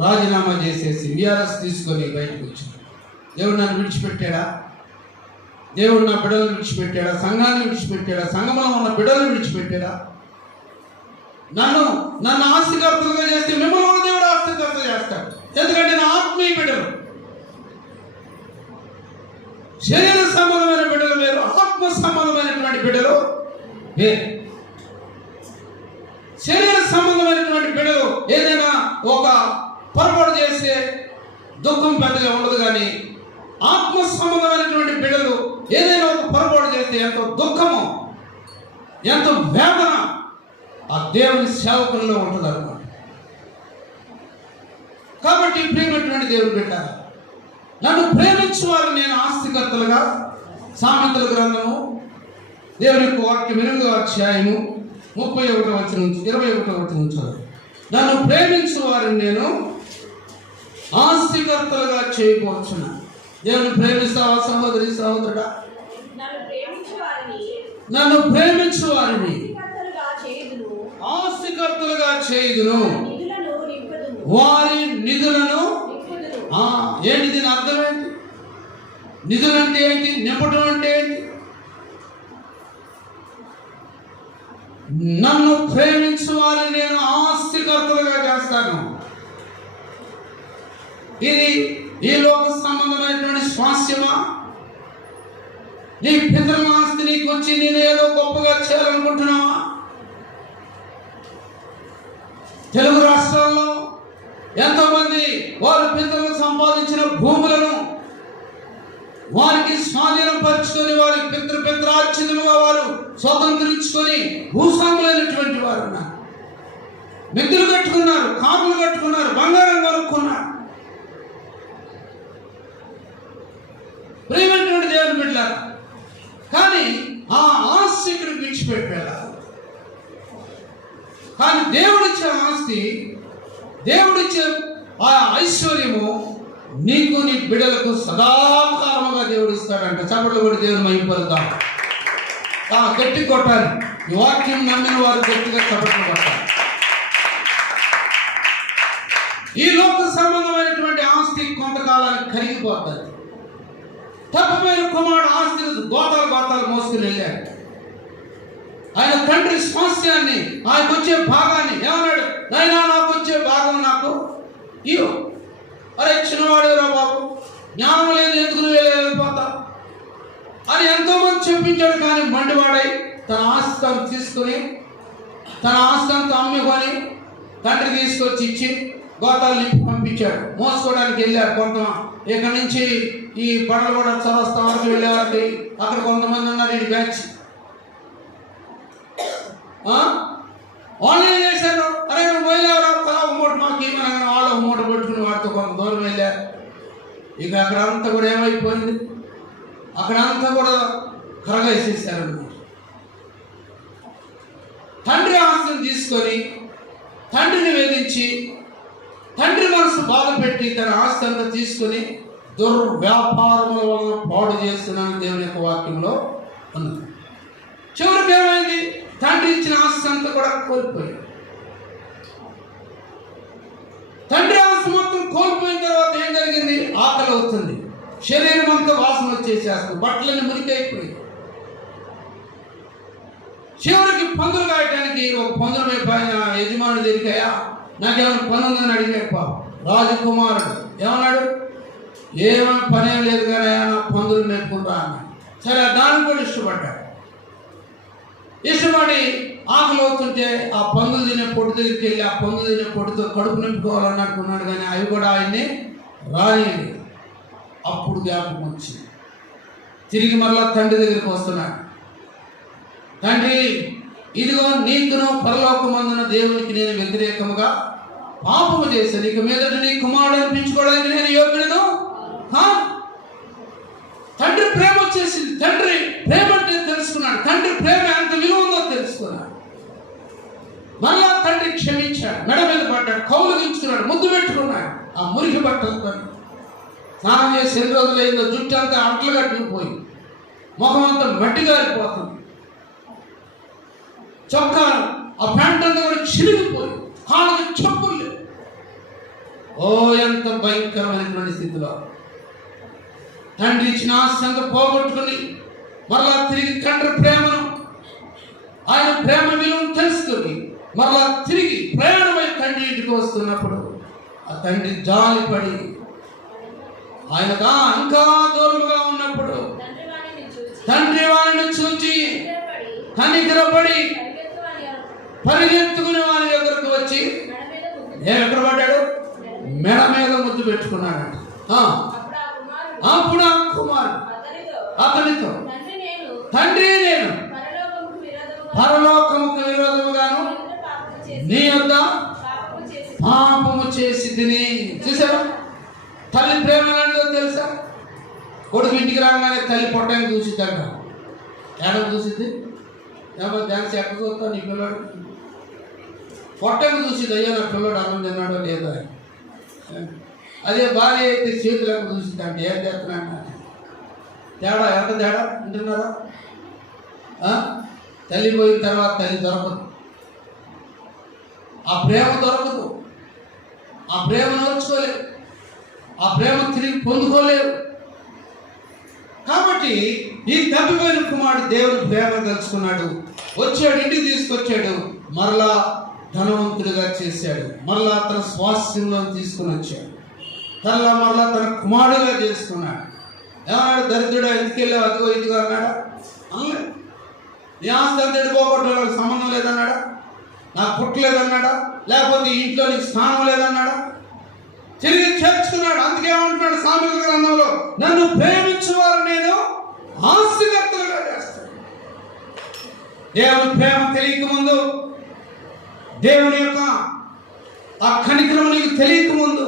రాజీనామా చేసేసి విఆర్ఎస్ తీసుకొని బయటకు వచ్చాను. దేవుడు నన్ను విడిచిపెట్టాడా? దేవుడు నా బిడ్డలను విడిచిపెట్టాడా? సంఘాన్ని విడిచిపెట్టాడా? సంఘంలో ఉన్న బిడ్డలను విడిచిపెట్టాడా? నన్ను ఆస్తికర్తలుగా చేస్తే మిమ్మల్ని దేవుడు ఆస్తికర్త చేస్తాడు. ఎందుకంటే నా ఆత్మీయ బిడ్డలు, శరీర సంబంధమైన బిడ్డలు వేరు, ఆత్మ సంబంధమైనటువంటి బిడ్డలు వేరు. శరీర సంబంధమైనటువంటి బిడ్డలు ఏదైనా ఒక పొరపాటు చేస్తే దుఃఖం పెద్దగా ఉండదు, కానీ ఆత్మ సంబంధమైనటువంటి బిడ్డలు ఏదైనా ఒక పొరపాటు చేస్తే ఎంతో దుఃఖము, ఎంతో వేదన ఆ దేవుని సేవకుల్లో ఉంటుంది అన్నమాట. కాబట్టి ప్రేమైనటువంటి దేవుని బిడ్డ, నన్ను ప్రేమించు వారు నేను ఆస్తికర్తలుగా, సామెతల గ్రంథము దేవుని యొక్క వాక్యం 8వ అధ్యాయము 31వ వచనం 21వ వచనం చదువు. నన్ను ప్రేమించు వారిని నేను ఆస్తికర్తలుగా చేయవచ్చును. దేవుని ప్రేమిస్తావా సహోదరి సహోదరుడా? నన్ను ప్రేమించు వారిని ఆస్తికర్తలుగా చేయుదును, వారి నిధులను. ఏంటి దీని అర్థం ఏంటి? నిధులు అంటే ఏంటి? నింపడం అంటే ఏంటి? నన్ను ప్రేమించు వారిని నేను ఆస్తికర్తలుగా చేస్తాను. ఇది ఈ లోక సంబంధమైనటువంటి స్వాస్యమా? నీ పితరుల ఆస్తి నీకు వచ్చి నేను ఏదో గొప్పగా చేయాలనుకుంటున్నావా? తెలుగు రాష్ట్రాల్లో ఎంతో మంది వారి పితరులు సంపాదించిన భూములను వారికి స్వాధీనం పరుచుకొని వారి పిత్రార్జితముగా వారు స్వతంత్రించుకొని భూస్వాములైనటువంటి వారు ఉన్నారు. మిద్దెలు కట్టుకున్నారు, కార్లు కట్టుకున్నారు, బంగారం కొనుక్కున్నారు. ప్రియమైనటువంటి దేవుని బిడ్డలారా, కానీ ఆ ఆస్తి ఇక్కడ విడిచిపెట్టారు. కానీ దేవుడిచ్చే ఆస్తి, దేవుడిచ్చే ఆ ఐశ్వర్యము నీకు నీ బిడ్డలకు సదాకాలముగా దేవుడు ఇస్తాడంట. చప్పట్లు కూడా దేవుని మహిమపరుద్దాం. గట్టి కొట్టాలి. ఈ వాక్యం నమ్మిన వారు గట్టిగా చప్పట్లు కొట్టాలి. ఈ లోక సంబంధమైనటువంటి ఆస్తి కొంతకాలానికి కరిగిపోతుంది. తప్పమైన కుమారుడు ఆస్తిని గోతాలు మోసుకుని వెళ్ళాడు. ఆయన తండ్రి స్వాస్థ్యాన్ని, ఆయనకు వచ్చే భాగాన్ని ఏమన్నాడు? నాయనా, నాకు వచ్చే భాగం నాకు ఇవ్వు. అరే చిన్నవాడేరా బాబు, జ్ఞానం లేదు, ఎందుకు నువ్వు వెళ్ళిపోతా అని ఎంతోమంది చెప్పించాడు. కానీ మండివాడై తన ఆస్తిని తీసుకుని, తన ఆస్తిని అమ్ముకొని తండ్రి తీసుకొచ్చి ఇచ్చి గోతాలు నింపి పంపించాడు. మోసుకోవడానికి వెళ్ళారు. కొంత ఇక్కడ నుంచి ఈ బడలగూడ చౌరస్తా వరకు వెళ్ళేవారికి అక్కడ కొంతమంది ఉన్నారు. ఈ బ్యాచ్ వాళ్ళు ఏం చేశారు? అరే నువ్వు పోయినారా, తలా ఒక మూట మాకు ఏమన్నా, వాళ్ళు ఒక మూట పెట్టుకుని వాటితో కొంత దూరం వెళ్ళారు. ఇక అక్కడంతా కూడా ఏమైపోయింది? అక్కడంతా కూడా కరగేసేసారు. తండ్రి ఆస్తిని తీసుకొని తండ్రిని వేధించి తండ్రి మనసు బాధ పెట్టి తన ఆస్తి అంతా తీసుకొని దుర్వ్యాపారముల వలన పాడు చేస్తున్నాను దేవుని యొక్క వాక్యంలో ఉన్నది. చివరికి ఏమైంది? తండ్రి ఇచ్చిన ఆస్తి అంతా కూడా కోల్పోయాడు. తండ్రి ఆస్తి మొత్తం కోల్పోయిన తర్వాత ఏం జరిగింది? ఆకలి అవుతుంది, శరీరం అంతా వాసన వచ్చేసేస్తుంది, బట్టలన్నీ మురికైపోయి చివరికి పందులు కాయటానికి ఒక పందులు మేపాయన యజమాని దగ్గరయ్యా నాకేమైనా పని ఉందని అడిగాడు. పాప రాజకుమారుడు ఏమన్నాడు? ఏమైనా పనేం లేదు కానీ నా పందులు మేపుకుంటా అన్నాడు. సరే, దాన్ని కూడా ఇష్టపడ్డాడు. ఇష్టపడి ఆకలి అవుతుంటే ఆ పందులు తినే పొట్టు దగ్గరికి వెళ్ళి ఆ పందులు తినే పొట్టుతో కడుపు నింపుకోవాలన్నట్టుకున్నాడు. కానీ అవి కూడా ఆయన్ని రానియలేదు. అప్పుడు జ్ఞాపకం వచ్చింది. తిరిగి మరలా తండ్రి దగ్గరికి వస్తున్నాడు. తండ్రి, ఇదిగో నీకును పరలోకమందున దేవునికి నేను వ్యతిరేకముగా పాపము చేశాను. ఇక మీదట నీ కుమారుడు అనిపించుకోవడానికి నేను యోగ్యుడను. తండ్రి ప్రేమ వచ్చేసింది. తండ్రి ప్రేమ అంటే తెలుసుకున్నాడు. తండ్రి ప్రేమ ఎంత విలువ ఉందో తెలుసుకున్నాడు. మళ్ళా తండ్రి క్షమించాడు, మెడ మీద పడ్డాడు, కౌలుగించుకున్నాడు, ముద్దు పెట్టుకున్నాడు. ఆ మురికి బట్టలతో స్నానం చేసి ఎన్ని రోజులైందో జుట్టు అంతా అంటలు కట్టుకుపోయి ముఖం అంతా మట్టి గారిపోతుంది. చొక్కా ఆ ప్యాంట్ అంతా కూడా చిరిగిపోయి కాళ్ళకి చెప్పులు లేవు. ఓ ఎంత భయంకరమైనటువంటి స్థితిలో తండ్రి ఇచ్చిన ఆస్తి అంతా పోగొట్టుకుని మరలా తిరిగి తండ్రి ప్రేమను, ఆయన ప్రేమ విలువను తెలుసుకుని మరలా తిరిగి ప్రయాణమై తండ్రి ఇంటికి వస్తున్నప్పుడు ఆ తండ్రి జాలిపడి ఆయన ఇంకా దూరంగా ఉన్నప్పుడు తండ్రి వారిని చూచి కనికరపడి కనికరపడి పరిగెత్తు అని పరిగెత్తుకుని వారి దగ్గరకు వచ్చి మెడ మీద ముద్దు ఎక్కడ పడ్డాడు? మెడ మీద ముద్దు పెట్టుకున్నాడంట. అప్పుడు ఆ కుమారుడు అప్పుడు ఆ కుమారుడు అతనితో అతనితో తండ్రి నేను తండ్రి నేను పరలోకముకు విరోధముగాను పరలోకముకు విరోధముగాను నీ యొద్ద నీ యొద్ద పాపము చేసి పాపము చేసి తిని. చూసావా తల్లి ప్రేమ ఎలాంటిదో తెలుసా? కొడుకు ఇంటికి రాగానే తల్లి పొట్టని చూసిద్దంట. ఏడో చూసిద్ది ఏమో డ్యాన్స్ ఎక్కడ చూస్తా నీ పిల్లడు పొట్టని చూసిద్ది. అయ్యో నా పిల్లడు అన్నం తిన్నాడో లేదో అని. అదే భార్య అయితే చేతులకు చూసిద్దంట ఏం చేస్తున్నాడు. తేడా ఎంత తేడా వింటున్నారా? తల్లి పోయిన తర్వాత తల్లి దొరకదు, ఆ ప్రేమ దొరకదు, ఆ ప్రేమ నోచుకోలేవు, ఆ ప్రేమ తిరిగి పొందుకోలేవు. కాబట్టి ఈ తప్పిపోయిన కుమారుడు దేవుని ప్రేమ తెలుసుకున్నాడు, వచ్చాడు, ఇంటికి తీసుకొచ్చాడు, మరలా ధనవంతుడిగా చేశాడు, మరలా తన స్వాస్థ్యంలో తీసుకుని వచ్చాడు, మరలా తన కుమారుడుగా చేసుకున్నాడు. ఏమన్నాడు? దరిద్రుడు ఎందుకు వెళ్ళావు అదిగో ఇదిగో అన్నాడా? అనలేదు. నీ ఆస్తి అంతా పోగొట్టే సంబంధం లేదన్నాడా? నాకు పుట్టలేదన్నాడా? లేకపోతే ఇంట్లో నీకు స్థానం లేదన్నాడా? తిరిగి చేర్చుకున్నాడు. అందుకే ఏమంటున్నాడు సామెతల గ్రంథంలో, నన్ను ప్రేమించేవారు నేను ఆస్తికర్తలుగా చేస్తాను. దేవుని ప్రేమ తెలియక ముందు, దేవుని యొక్క ఆ కనికరం నీకు తెలియక ముందు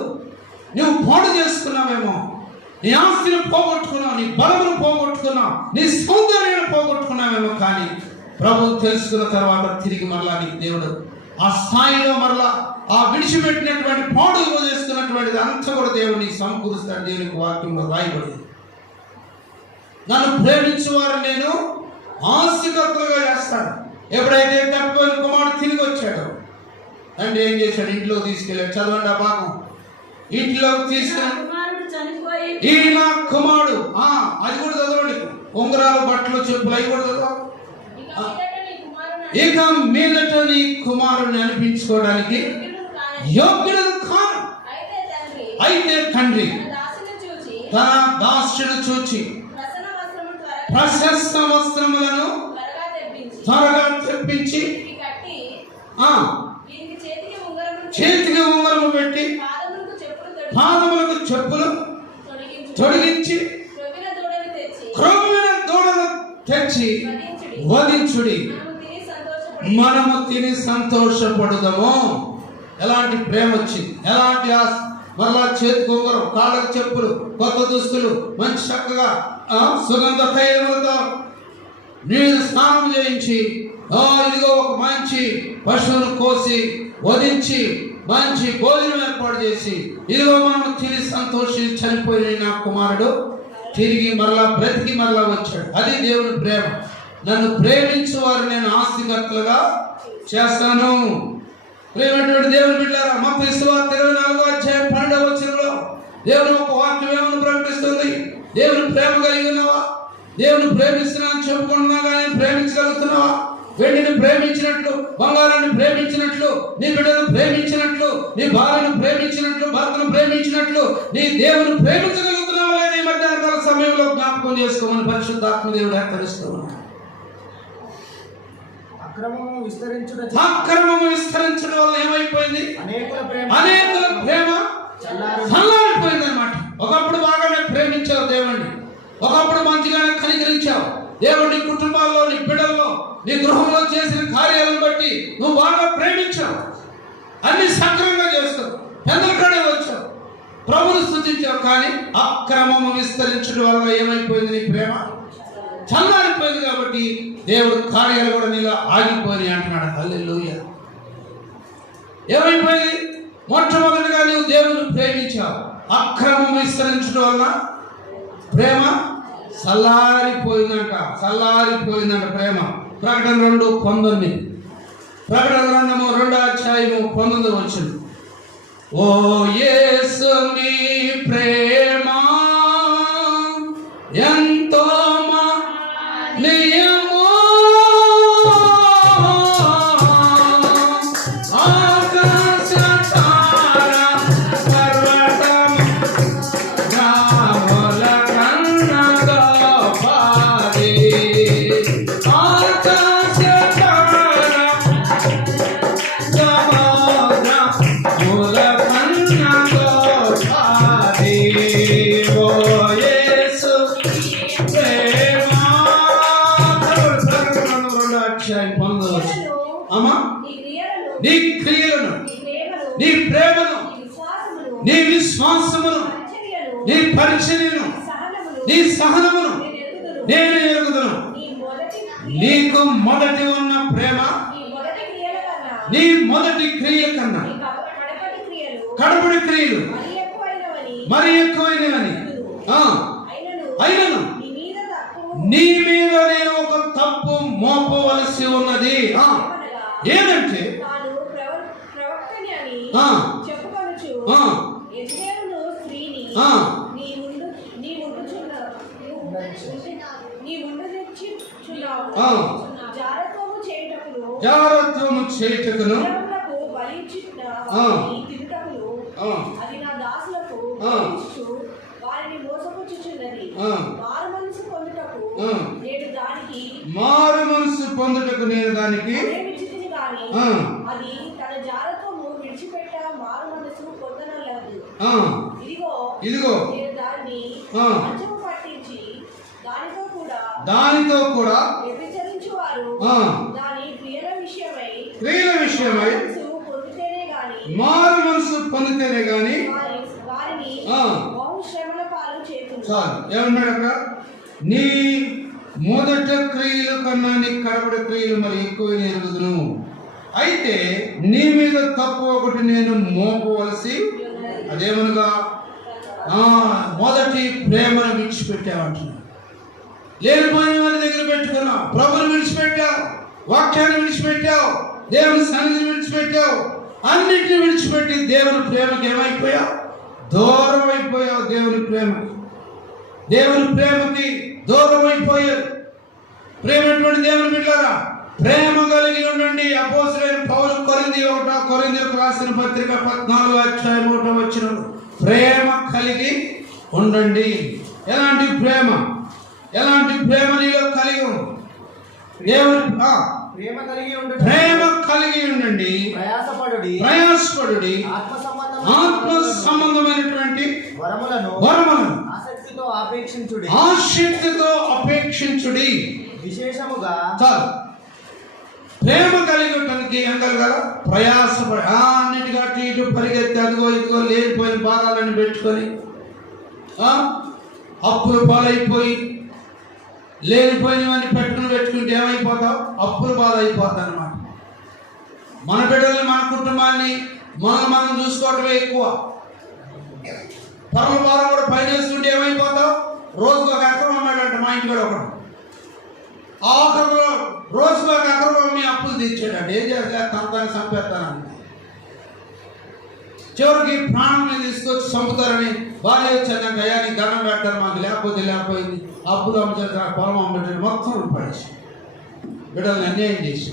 నువ్వు పాడు చేసుకున్నావేమో. నీ ఆస్తిని పోగొట్టుకున్నావు, నీ బలమును పోగొట్టుకున్నావు, నీ సౌందర్యాన్ని పోగొట్టుకున్నావేమో. కానీ ప్రభువు తెలుసుకున్న తర్వాత తిరిగి మరలా నీకు దేవుడు ఆ స్థాయిలో మరలా ఆ విడిచిపెట్టినటువంటి పాడు చేస్తున్నటువంటిది అంతా కూడా దేవుడు నీకు సమకూరుస్తాడు. దేవునికి వాక్యంలో రాయబడింది, నన్ను ప్రేమించేవారు నేను ఆస్తికర్తలుగా చేస్తాను. ఎప్పుడైతే తప్పిపోయిన కుమారుడు తిరిగి వచ్చాడు, అంటే ఏం చేశాడు? ఇంట్లో తీసుకెళ్ళాడు. చదవండి ఆ భాగం. ఇంట్లోకి తీసుకెళ్ళి ఈ నా కుమారుడు, అది కూడా చదవండి. ఉంగరాలు, బట్టలు, చెప్పులు అవి కూడా చదవాలి. ఇక మీదట నీ కుమారుని అనిపించుకోవడానికి యోగ్యుడు కాను. అయితే తండ్రి తన దాసుడు చూచి ప్రశస్త వస్త్రములను త్వరగా తెప్పించి చేతికి ఉంగరము పెట్టి పాదములకు చెప్పులు తొడిగించి క్రొవ్విన దూడను తెచ్చి వధించుడి, మనము తిని సంతోషపడుదాము. ఎలాంటి ప్రేమ వచ్చింది, ఎలాంటి మరలా చేతికి ఉంగరం, కాళ్ళకు చెప్పులు, కొత్త దుస్తులు, మంచి చక్కగా సుగంధ తైలములతో నీళ్ళు స్నానం చేయించి, ఇదిగో ఒక మంచి పశువును కోసి వధించి మంచి భోజనం ఏర్పాటు చేసి, ఇదిగో మనం తిని సంతోషించి చనిపోయిన నా కుమారుడు తిరిగి మరలా బ్రతికి మరలా వచ్చాడు. అది దేవుని ప్రేమ. నన్ను ప్రేమించు వారు నేను ఆస్తికర్తలుగా చేస్తాను. ప్రేమటువంటి దేవుని బిడ్డలారా, మత్తయి సువార్త 24:12 దేవుని ఒక వాక్యం ఏమని ప్రకటిస్తుంది? దేవుని ప్రేమ కలిగి ఉన్నావా? దేవుని ప్రేమిస్తున్నాను చెప్పుకుంటున్నా కానీ ప్రేమించగలుగుతున్నావా? వెండిని ప్రేమించినట్లు, బంగారాన్ని ప్రేమించినట్లు, నీ బిడ్డను ప్రేమించినట్లు, నీ భార్యను ప్రేమించినట్లు, భర్తను ప్రేమించినట్లు నీ దేవుని ప్రేమించగలుగుతున్నావా లేదా? ఈ మధ్యాహ్నకాల సమయంలో జ్ఞాపకం చేసుకోమని పరిశుద్ధాత్మ దేవుడు హెచ్చరిస్తున్నాడు. అక్రమము విస్తరించడం వల్ల ఏమైపోయింది? అనేకుల ప్రేమ చల్లారిపోయింది అన్నమాట. ఒకప్పుడు బాగానే ప్రేమించావు దేవుణ్ణి, ఒకప్పుడు మంచిగానే కనికరించావు దేవుడి కుటుంబాల్లో, నీ బిడ్డల్లో, నీ గృహంలో చేసిన కార్యాలను బట్టి నువ్వు బాగా ప్రేమించావు, అన్ని సక్రమంగా చేస్తావు, పెద్దలకడే వచ్చావు, ప్రభుని స్తుతించావు. కానీ అక్రమము విస్తరించడం వల్ల ఏమైపోయింది? నీ ప్రేమ చల్లారిపోయింది. కాబట్టి దేవుడి కార్యాలు కూడా నీలో ఆగిపోయినాయి అంటున్నాడు. హల్లెలూయా. ఏమైపోయింది? మొట్టమొదటిగా నువ్వు దేవుని ప్రేమించావు, అక్రమం విస్తరించడం వల్ల ప్రేమ చల్లారిపోయిందంట. ప్రేమ. ప్రకటన 2:19, ప్రకటన గ్రంథము 2:19. ఓ యేసు నీ ప్రేమ ఎంతో మహనీయము, ఆకాశ తార పర్వతం గ్రాముల కన్న గోపాది. ఆయన పొందవచ్చు. క్రియలను, అమ్మా, నీ క్రియలను, నీ క్రియలను, నీ ప్రేమను, నీ ప్రేమను, నీ విశ్వాసమును, నీ విశ్వాసమును, పరిచర్యను, నీ పరిచర్యను, నీ సహనమును నీ సహనమును నేను ఎరుగుదును. నేను ఎరుగుదును. నీ మొదటి నీకు మొదటి ఉన్న ప్రేమ నీ మొదటి క్రియల కన్నా నీ మొదటి క్రియ కన్నా నీ కడపటి క్రియలు కడపడి క్రియలు మరి ఎక్కువైనవని మరి ఎక్కువైనవని అయినను నీ మీద తప్పు నీ మీద నేను ఒక తప్పు మోపవలసి ఉన్నది. ఏదంటే తాను ప్రవక్తని అని ఆ, చెప్పుకొనుచు ఆ, యెజ్రెయేలు స్త్రీని ఆ, నీ ముందు తెచ్చుచున్నావు. ఆ. జారత్వము చేయుటకును జాగ్రత్తము చేయుటకును విగ్రహములకు బలి ఇచ్చిన ఆ. వారిని తినుటకును ఆ, అది నా దాసులకు ఆ. బోధించుచు వారిని మోసపుచ్చుచున్నది. ఆ. మారు మనసు పొందుటకు ఆ. నేను దానికి మారు మనసు పొందుటకు నేను దానికి ప్రేమించితిని గాని ఆ. అది తన జారత్వము విడిచిపెట్ట మారు మనసు పొందనలేదు. ఆ, ఇదిగో నేను దాన్ని ఆ. మంచము పట్టించి దానితో కూడా వ్యభిచరించు వారు ఆ. దాని క్రియల విషయమై పొందితేనే గాని మారు మనసు పొందితేనే గాని వారిని ఆ. బహు శ్రమల పాలు చేతులు. చాలు. ఏమన్నాడు అక్కడ? నీ మొదట క్రియల కన్నా నీ కడపడి క్రియలు మరి ఎక్కువ ఎరుగుదును. అయితే నీ మీద తప్పు ఒకటి నేను మోపవలసి, అదేమనగా మొదటి ప్రేమను విడిచిపెట్టావంటున్నాను. లేనిపోయిన వారి దగ్గర పెట్టుకున్నావు, ప్రభుని విడిచిపెట్టావు, వాక్యాన్ని విడిచిపెట్టావు, దేవుని సన్నిధిని విడిచిపెట్టావు, అన్నింటిని విడిచిపెట్టి దేవుని ప్రేమకి ఏమైపోయావు? దూరం అయిపోయావు. దేవుని ప్రేమకి దూరం అయిపోయావు. ప్రేమటువంటి దేవుని బిడ్డలారా, ప్రేమ కలిగి ఉండండి. అపోస్తలుడైన పౌలు కొరింథీయులకు రాసిన పత్రిక 14:1 ప్రేమ కలిగి ఉండండి. ఎలాంటి ప్రేమ నీలో కలిగి ఉంది? ప్రేమ కలిగి ఉండండి. ప్రయాసపడుడి. ఆత్మ సంబంధమైనటువంటి వరములను ఆసక్తితో అపేక్షించుడి. విశేషముగా చాలు. ప్రేమ కలిగి ఉండడానికి ఏం కలగాల? ప్రయాసపడి అన్నిటిగా అటు ఇటు పరిగెత్తి అదిగో ఇదిగో లేనిపోయిన భారాలను పెట్టుకొని అప్పులు పాలైపోయి లేనిపోయినవన్నీ పెట్టుకుంటే ఏమైపోతావు? అప్పులు బాధ అయిపోతావు అన్నమాట. మన బిడ్డల్ని, మన కుటుంబాన్ని మనం చూసుకోవటమే ఎక్కువ. పరమ భారం కూడా పైన వేసుకుంటే ఏమైపోతావు? రోజుకు ఒక ఎకరం అమ్మాడంట మా ఇంటి కూడా ఒకడు. ఆఖరిలో రోజుకు ఒక ఎకరం అమ్మి అప్పులు తీర్చాడంట. ఏం చేస్తా? తనని చంపేస్తానని, చివరికి ప్రాణం మీద తీసుకొచ్చి చంపుతారని భార్య వచ్చాక అయ్యా నీకు దండం పెడతారు, మాకు లేకపోయింది, అప్పులు అమ్ముతారు, పొలం అమ్మటాడు, మొత్తం పడేసి బిడ్డల్ని అన్యాయం చేసి.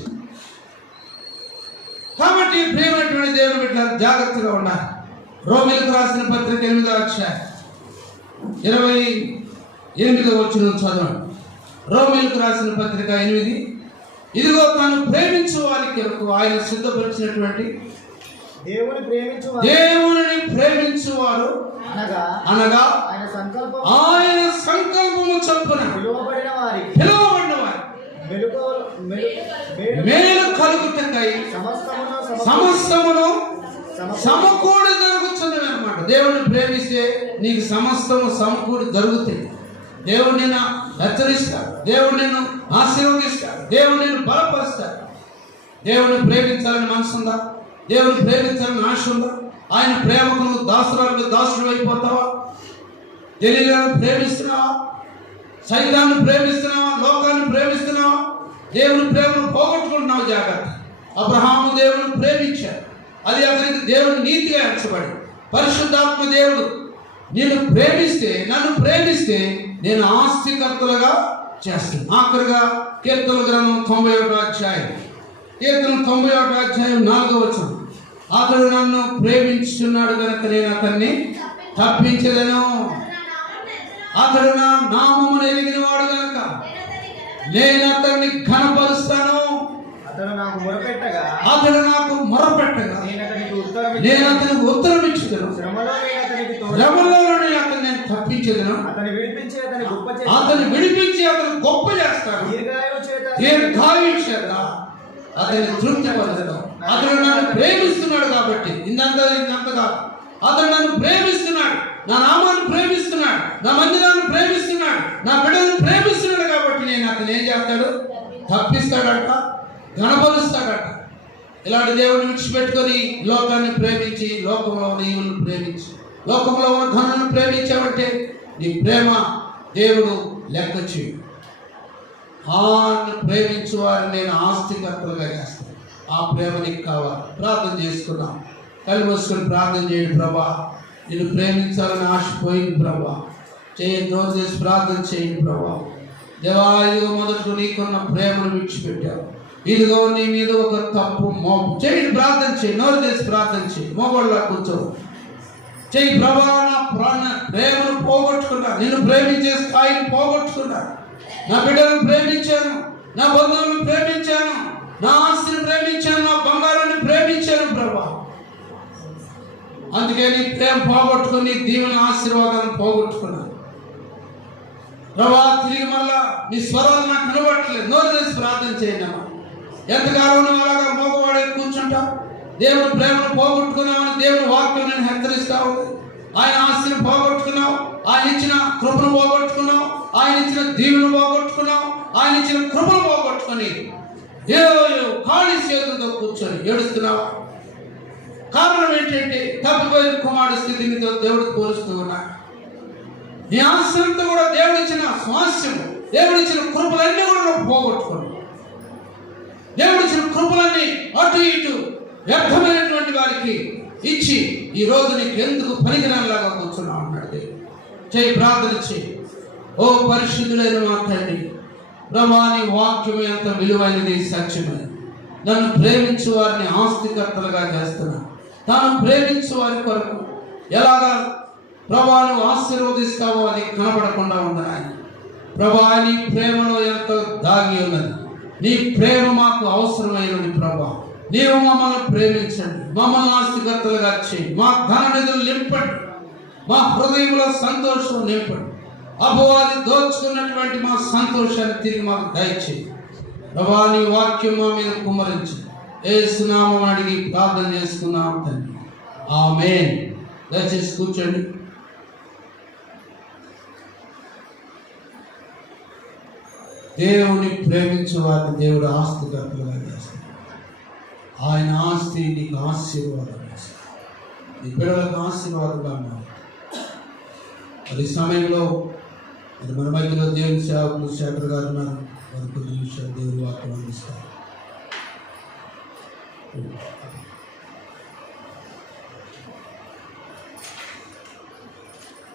కాబట్టి ప్రియమైనటువంటి దేవుని బిడ్డలు జాగ్రత్తగా ఉండాలి. రోమీయులకు రాసిన పత్రిక 8:28 చదవండి. రోమీయులకు రాసిన పత్రిక 8. ఇదిగో తాను ప్రేమించు వారికి ఆయన సిద్ధపరిచినటువంటి దేవుని ప్రేమించువారు అనగా ఆయన సంకల్పము చొప్పున పిలువబడిన వారి మేలు కలుగుటకై సమస్తమును సమకూడి జరుగుతున్నది అన్నమాట. దేవుని ప్రేమిస్తే నీకు సమస్తము సమకూడి జరుగుతుంది. దేవుడు నిన్ను హెచ్చరిస్తాడు, దేవుడు నిన్ను ఆశీర్వదిస్తాడు, దేవుడు నిన్ను బలపరుస్తాడు. దేవుని ప్రేమించాలని మనసు ఉందా? దేవుని ప్రేమించాలని ఆశ ఉందా? ఆయన ప్రేమకు నువ్వు దాసుడు అయిపోతావా? తెలియని ప్రేమిస్తున్నావా? సైతాన్ని ప్రేమిస్తున్నావా? లోకాన్ని ప్రేమిస్తున్నావా? దేవుని ప్రేమను పోగొట్టుకుంటున్నావు. జాగ్రత్త. అబ్రహాము దేవుని ప్రేమించాడు, అది అతనికి దేవుని నీతిగా ఎంచబడి. పరిశుద్ధాత్మ దేవుడు నన్ను ప్రేమిస్తే నేను ఆస్తికర్తలుగా చేస్తాను. ఆఖరిగా కీర్తన గ్రంథం 91వ అధ్యాయం 4వ అతడు నన్ను ప్రేమించున్నాడు కనుక నేను అతన్ని తప్పించదను. అతడు నా నామమును ఎరిగిన వాడు కనుక నేను అతన్ని ఘనపరుస్తాను. అతడు నాకు మొరపెట్టగా నేను అతనికి ఉత్తరం ఇచ్చుదను. శ్రమలో అతన్ని నేను తప్పించదను. అతన్ని విడిపించి అతను గొప్ప చేస్తాను. దీర్ఘాయువు చేత అతన్ని తృప్తిపరచడం. అతడు నన్ను ప్రేమిస్తున్నాడు కాబట్టి ఇందంతగా అతడు నన్ను ప్రేమిస్తున్నాడు, నా నామాన్ని ప్రేమిస్తున్నాడు, నా మందిరాన్ని ప్రేమిస్తున్నాడు, నా బిడ్డలను ప్రేమిస్తున్నాడు కాబట్టి నేను అతను ఏం చేస్తాడు? తప్పిస్తాడట, గణపరుస్తాడట. ఇలాంటి దేవుడిని విడిచిపెట్టుకొని లోకాన్ని ప్రేమించి, లోకంలో ఉన్న ఈవులను ప్రేమించి, లోకంలో ఉన్న ధనాన్ని ప్రేమించావంటే నీ ప్రేమ దేవుడు లెక్క చేయడు. ప్రేమించు వారిని నేను ఆస్తికర్తలుగా చేస్తాను. ఆ ప్రేమ నీకు కావాలి. ప్రార్థన చేసుకున్నాం. కళ్ళు మూసుకొని ప్రార్థన చేయండి. ప్రభా, నేను ప్రేమించాలని ఆశపోయింది ప్రభా, చేయండి. రోజు చేసి ప్రార్థన చేయండి. ప్రభా, దేవా, ఇదిగో మొదట నీకున్న ప్రేమను విడిచిపెట్టావు. ఇదిగో నీ మీద ఒక తప్పు మోపు చేయండి. ప్రార్థన చేయి. నోరు చేసి ప్రార్థన చేయి. మోగోళ్ళ కూర్చో చెయ్యి. ప్రభా, నా ప్రేమను పోగొట్టుకున్నా, నిన్ను ప్రేమించే స్థాయిని పోగొట్టుకున్నా. నా బిడ్డలను ప్రేమించాను, నా బంధువులను ప్రేమించాను, నా ఆస్తిని ప్రేమించాను, నా బంగారాన్ని ప్రేమించాను ప్రభా. అందుకే నీ ప్రేమ పోగొట్టుకుని దీవెన ఆశీర్వాదాన్ని పోగొట్టుకున్నాను ప్రభా. తిరిగి మళ్ళా నీ స్వరాలు నాకు కనబడట్లేదు. నోరు చేసి ప్రార్థన చేయండి అమ్మా. ఎంతకాలం నువ్వు అలాగా మోగవాడే కూర్చుంటావు? దేవుని ప్రేమను పోగొట్టుకున్నామని దేవుని వాక్యం నేను హెచ్చరిస్తావు. ఆయన ఆస్తిని పోగొట్టుకున్నావు, ఆయన ఇచ్చిన కృపను పోగొట్టుకున్నావు, ఆయన ఇచ్చిన దీవెను పోగొట్టుకున్నావు, ఆయన ఇచ్చిన కృపను పోగొట్టుకుని ఖాళీ చేతులతో కూర్చొని ఏడుస్తున్నావా? కారణం ఏంటంటే తప్పిపోయిన కుమారుడు స్థితిని దేవుడికి పోలుస్తూ ఉన్నాడు. నీ ఆస్తి అంతా కూడా దేవుడిచ్చిన స్వాస్థ్యం, దేవుడిచ్చిన కృపలన్నీ కూడా నువ్వు పోగొట్టుకున్నావు. దేవుడిచ్చిన కృపలన్నీ అటు ఇటు వ్యర్థమైనటువంటి వారికి ఇచ్చి ఈ రోజు నీకు ఎందుకు పనికిరానిలాగా కూర్చున్నావు అన్నాడు దేవుడు. చేయి, ప్రార్థన చేయి. ఓ పరిశుద్ధులైన మా తండ్రి ప్రభా, నీ వాక్యం ఎంత విలువైనది, సత్యమైనది. నన్ను ప్రేమించు వారిని ఆస్తికర్తలుగా చేస్తున్నా. తాను ప్రేమించు వారి కొరకు ఎలాగా ప్రభా నువ్వు ఆశీర్వదిస్తావో అది కనబడకుండా ఉంది ఆయన. ప్రభా, నీ ప్రేమలో ఎంతో దాగి ఉన్నది. నీ ప్రేమ మాకు అవసరమైనది ప్రభా. నీవు మమ్మల్ని ప్రేమించండి, మమ్మల్ని ఆస్తికర్తలుగా చేయండి, మా ధన నిధులు నింపండి, మా హృదయంలో సంతోషం నింపండి. అపవాది దోచుకున్నటువంటి మా సంతోషాన్ని తిరిగి మాకు దయచేయండి ప్రభా. నీ వాక్యం మా మీద కుమ్మరించి యేసు నామం అడిగి ప్రార్థన చేసుకున్నాం తండ్రి, ఆమేన్. దయచేసి కూర్చోండి. దేవుని ప్రేమించే వారిని దేవుడు ఆస్తికర్తలుగా చేస్తాడు. ఆయన ఆస్తి నీకు ఆశీర్వాదం చేస్తాడు, నీ బిడ్డలకు ఆశీర్వాదంగా మారు. అది సమయంలో మన మధ్యలో దేవుని సేవకులు శేఖర్ గారు ఉన్నారు. వారి కొద్ది నిమిషాలు దేవుని వాక్యం అందిస్తారు.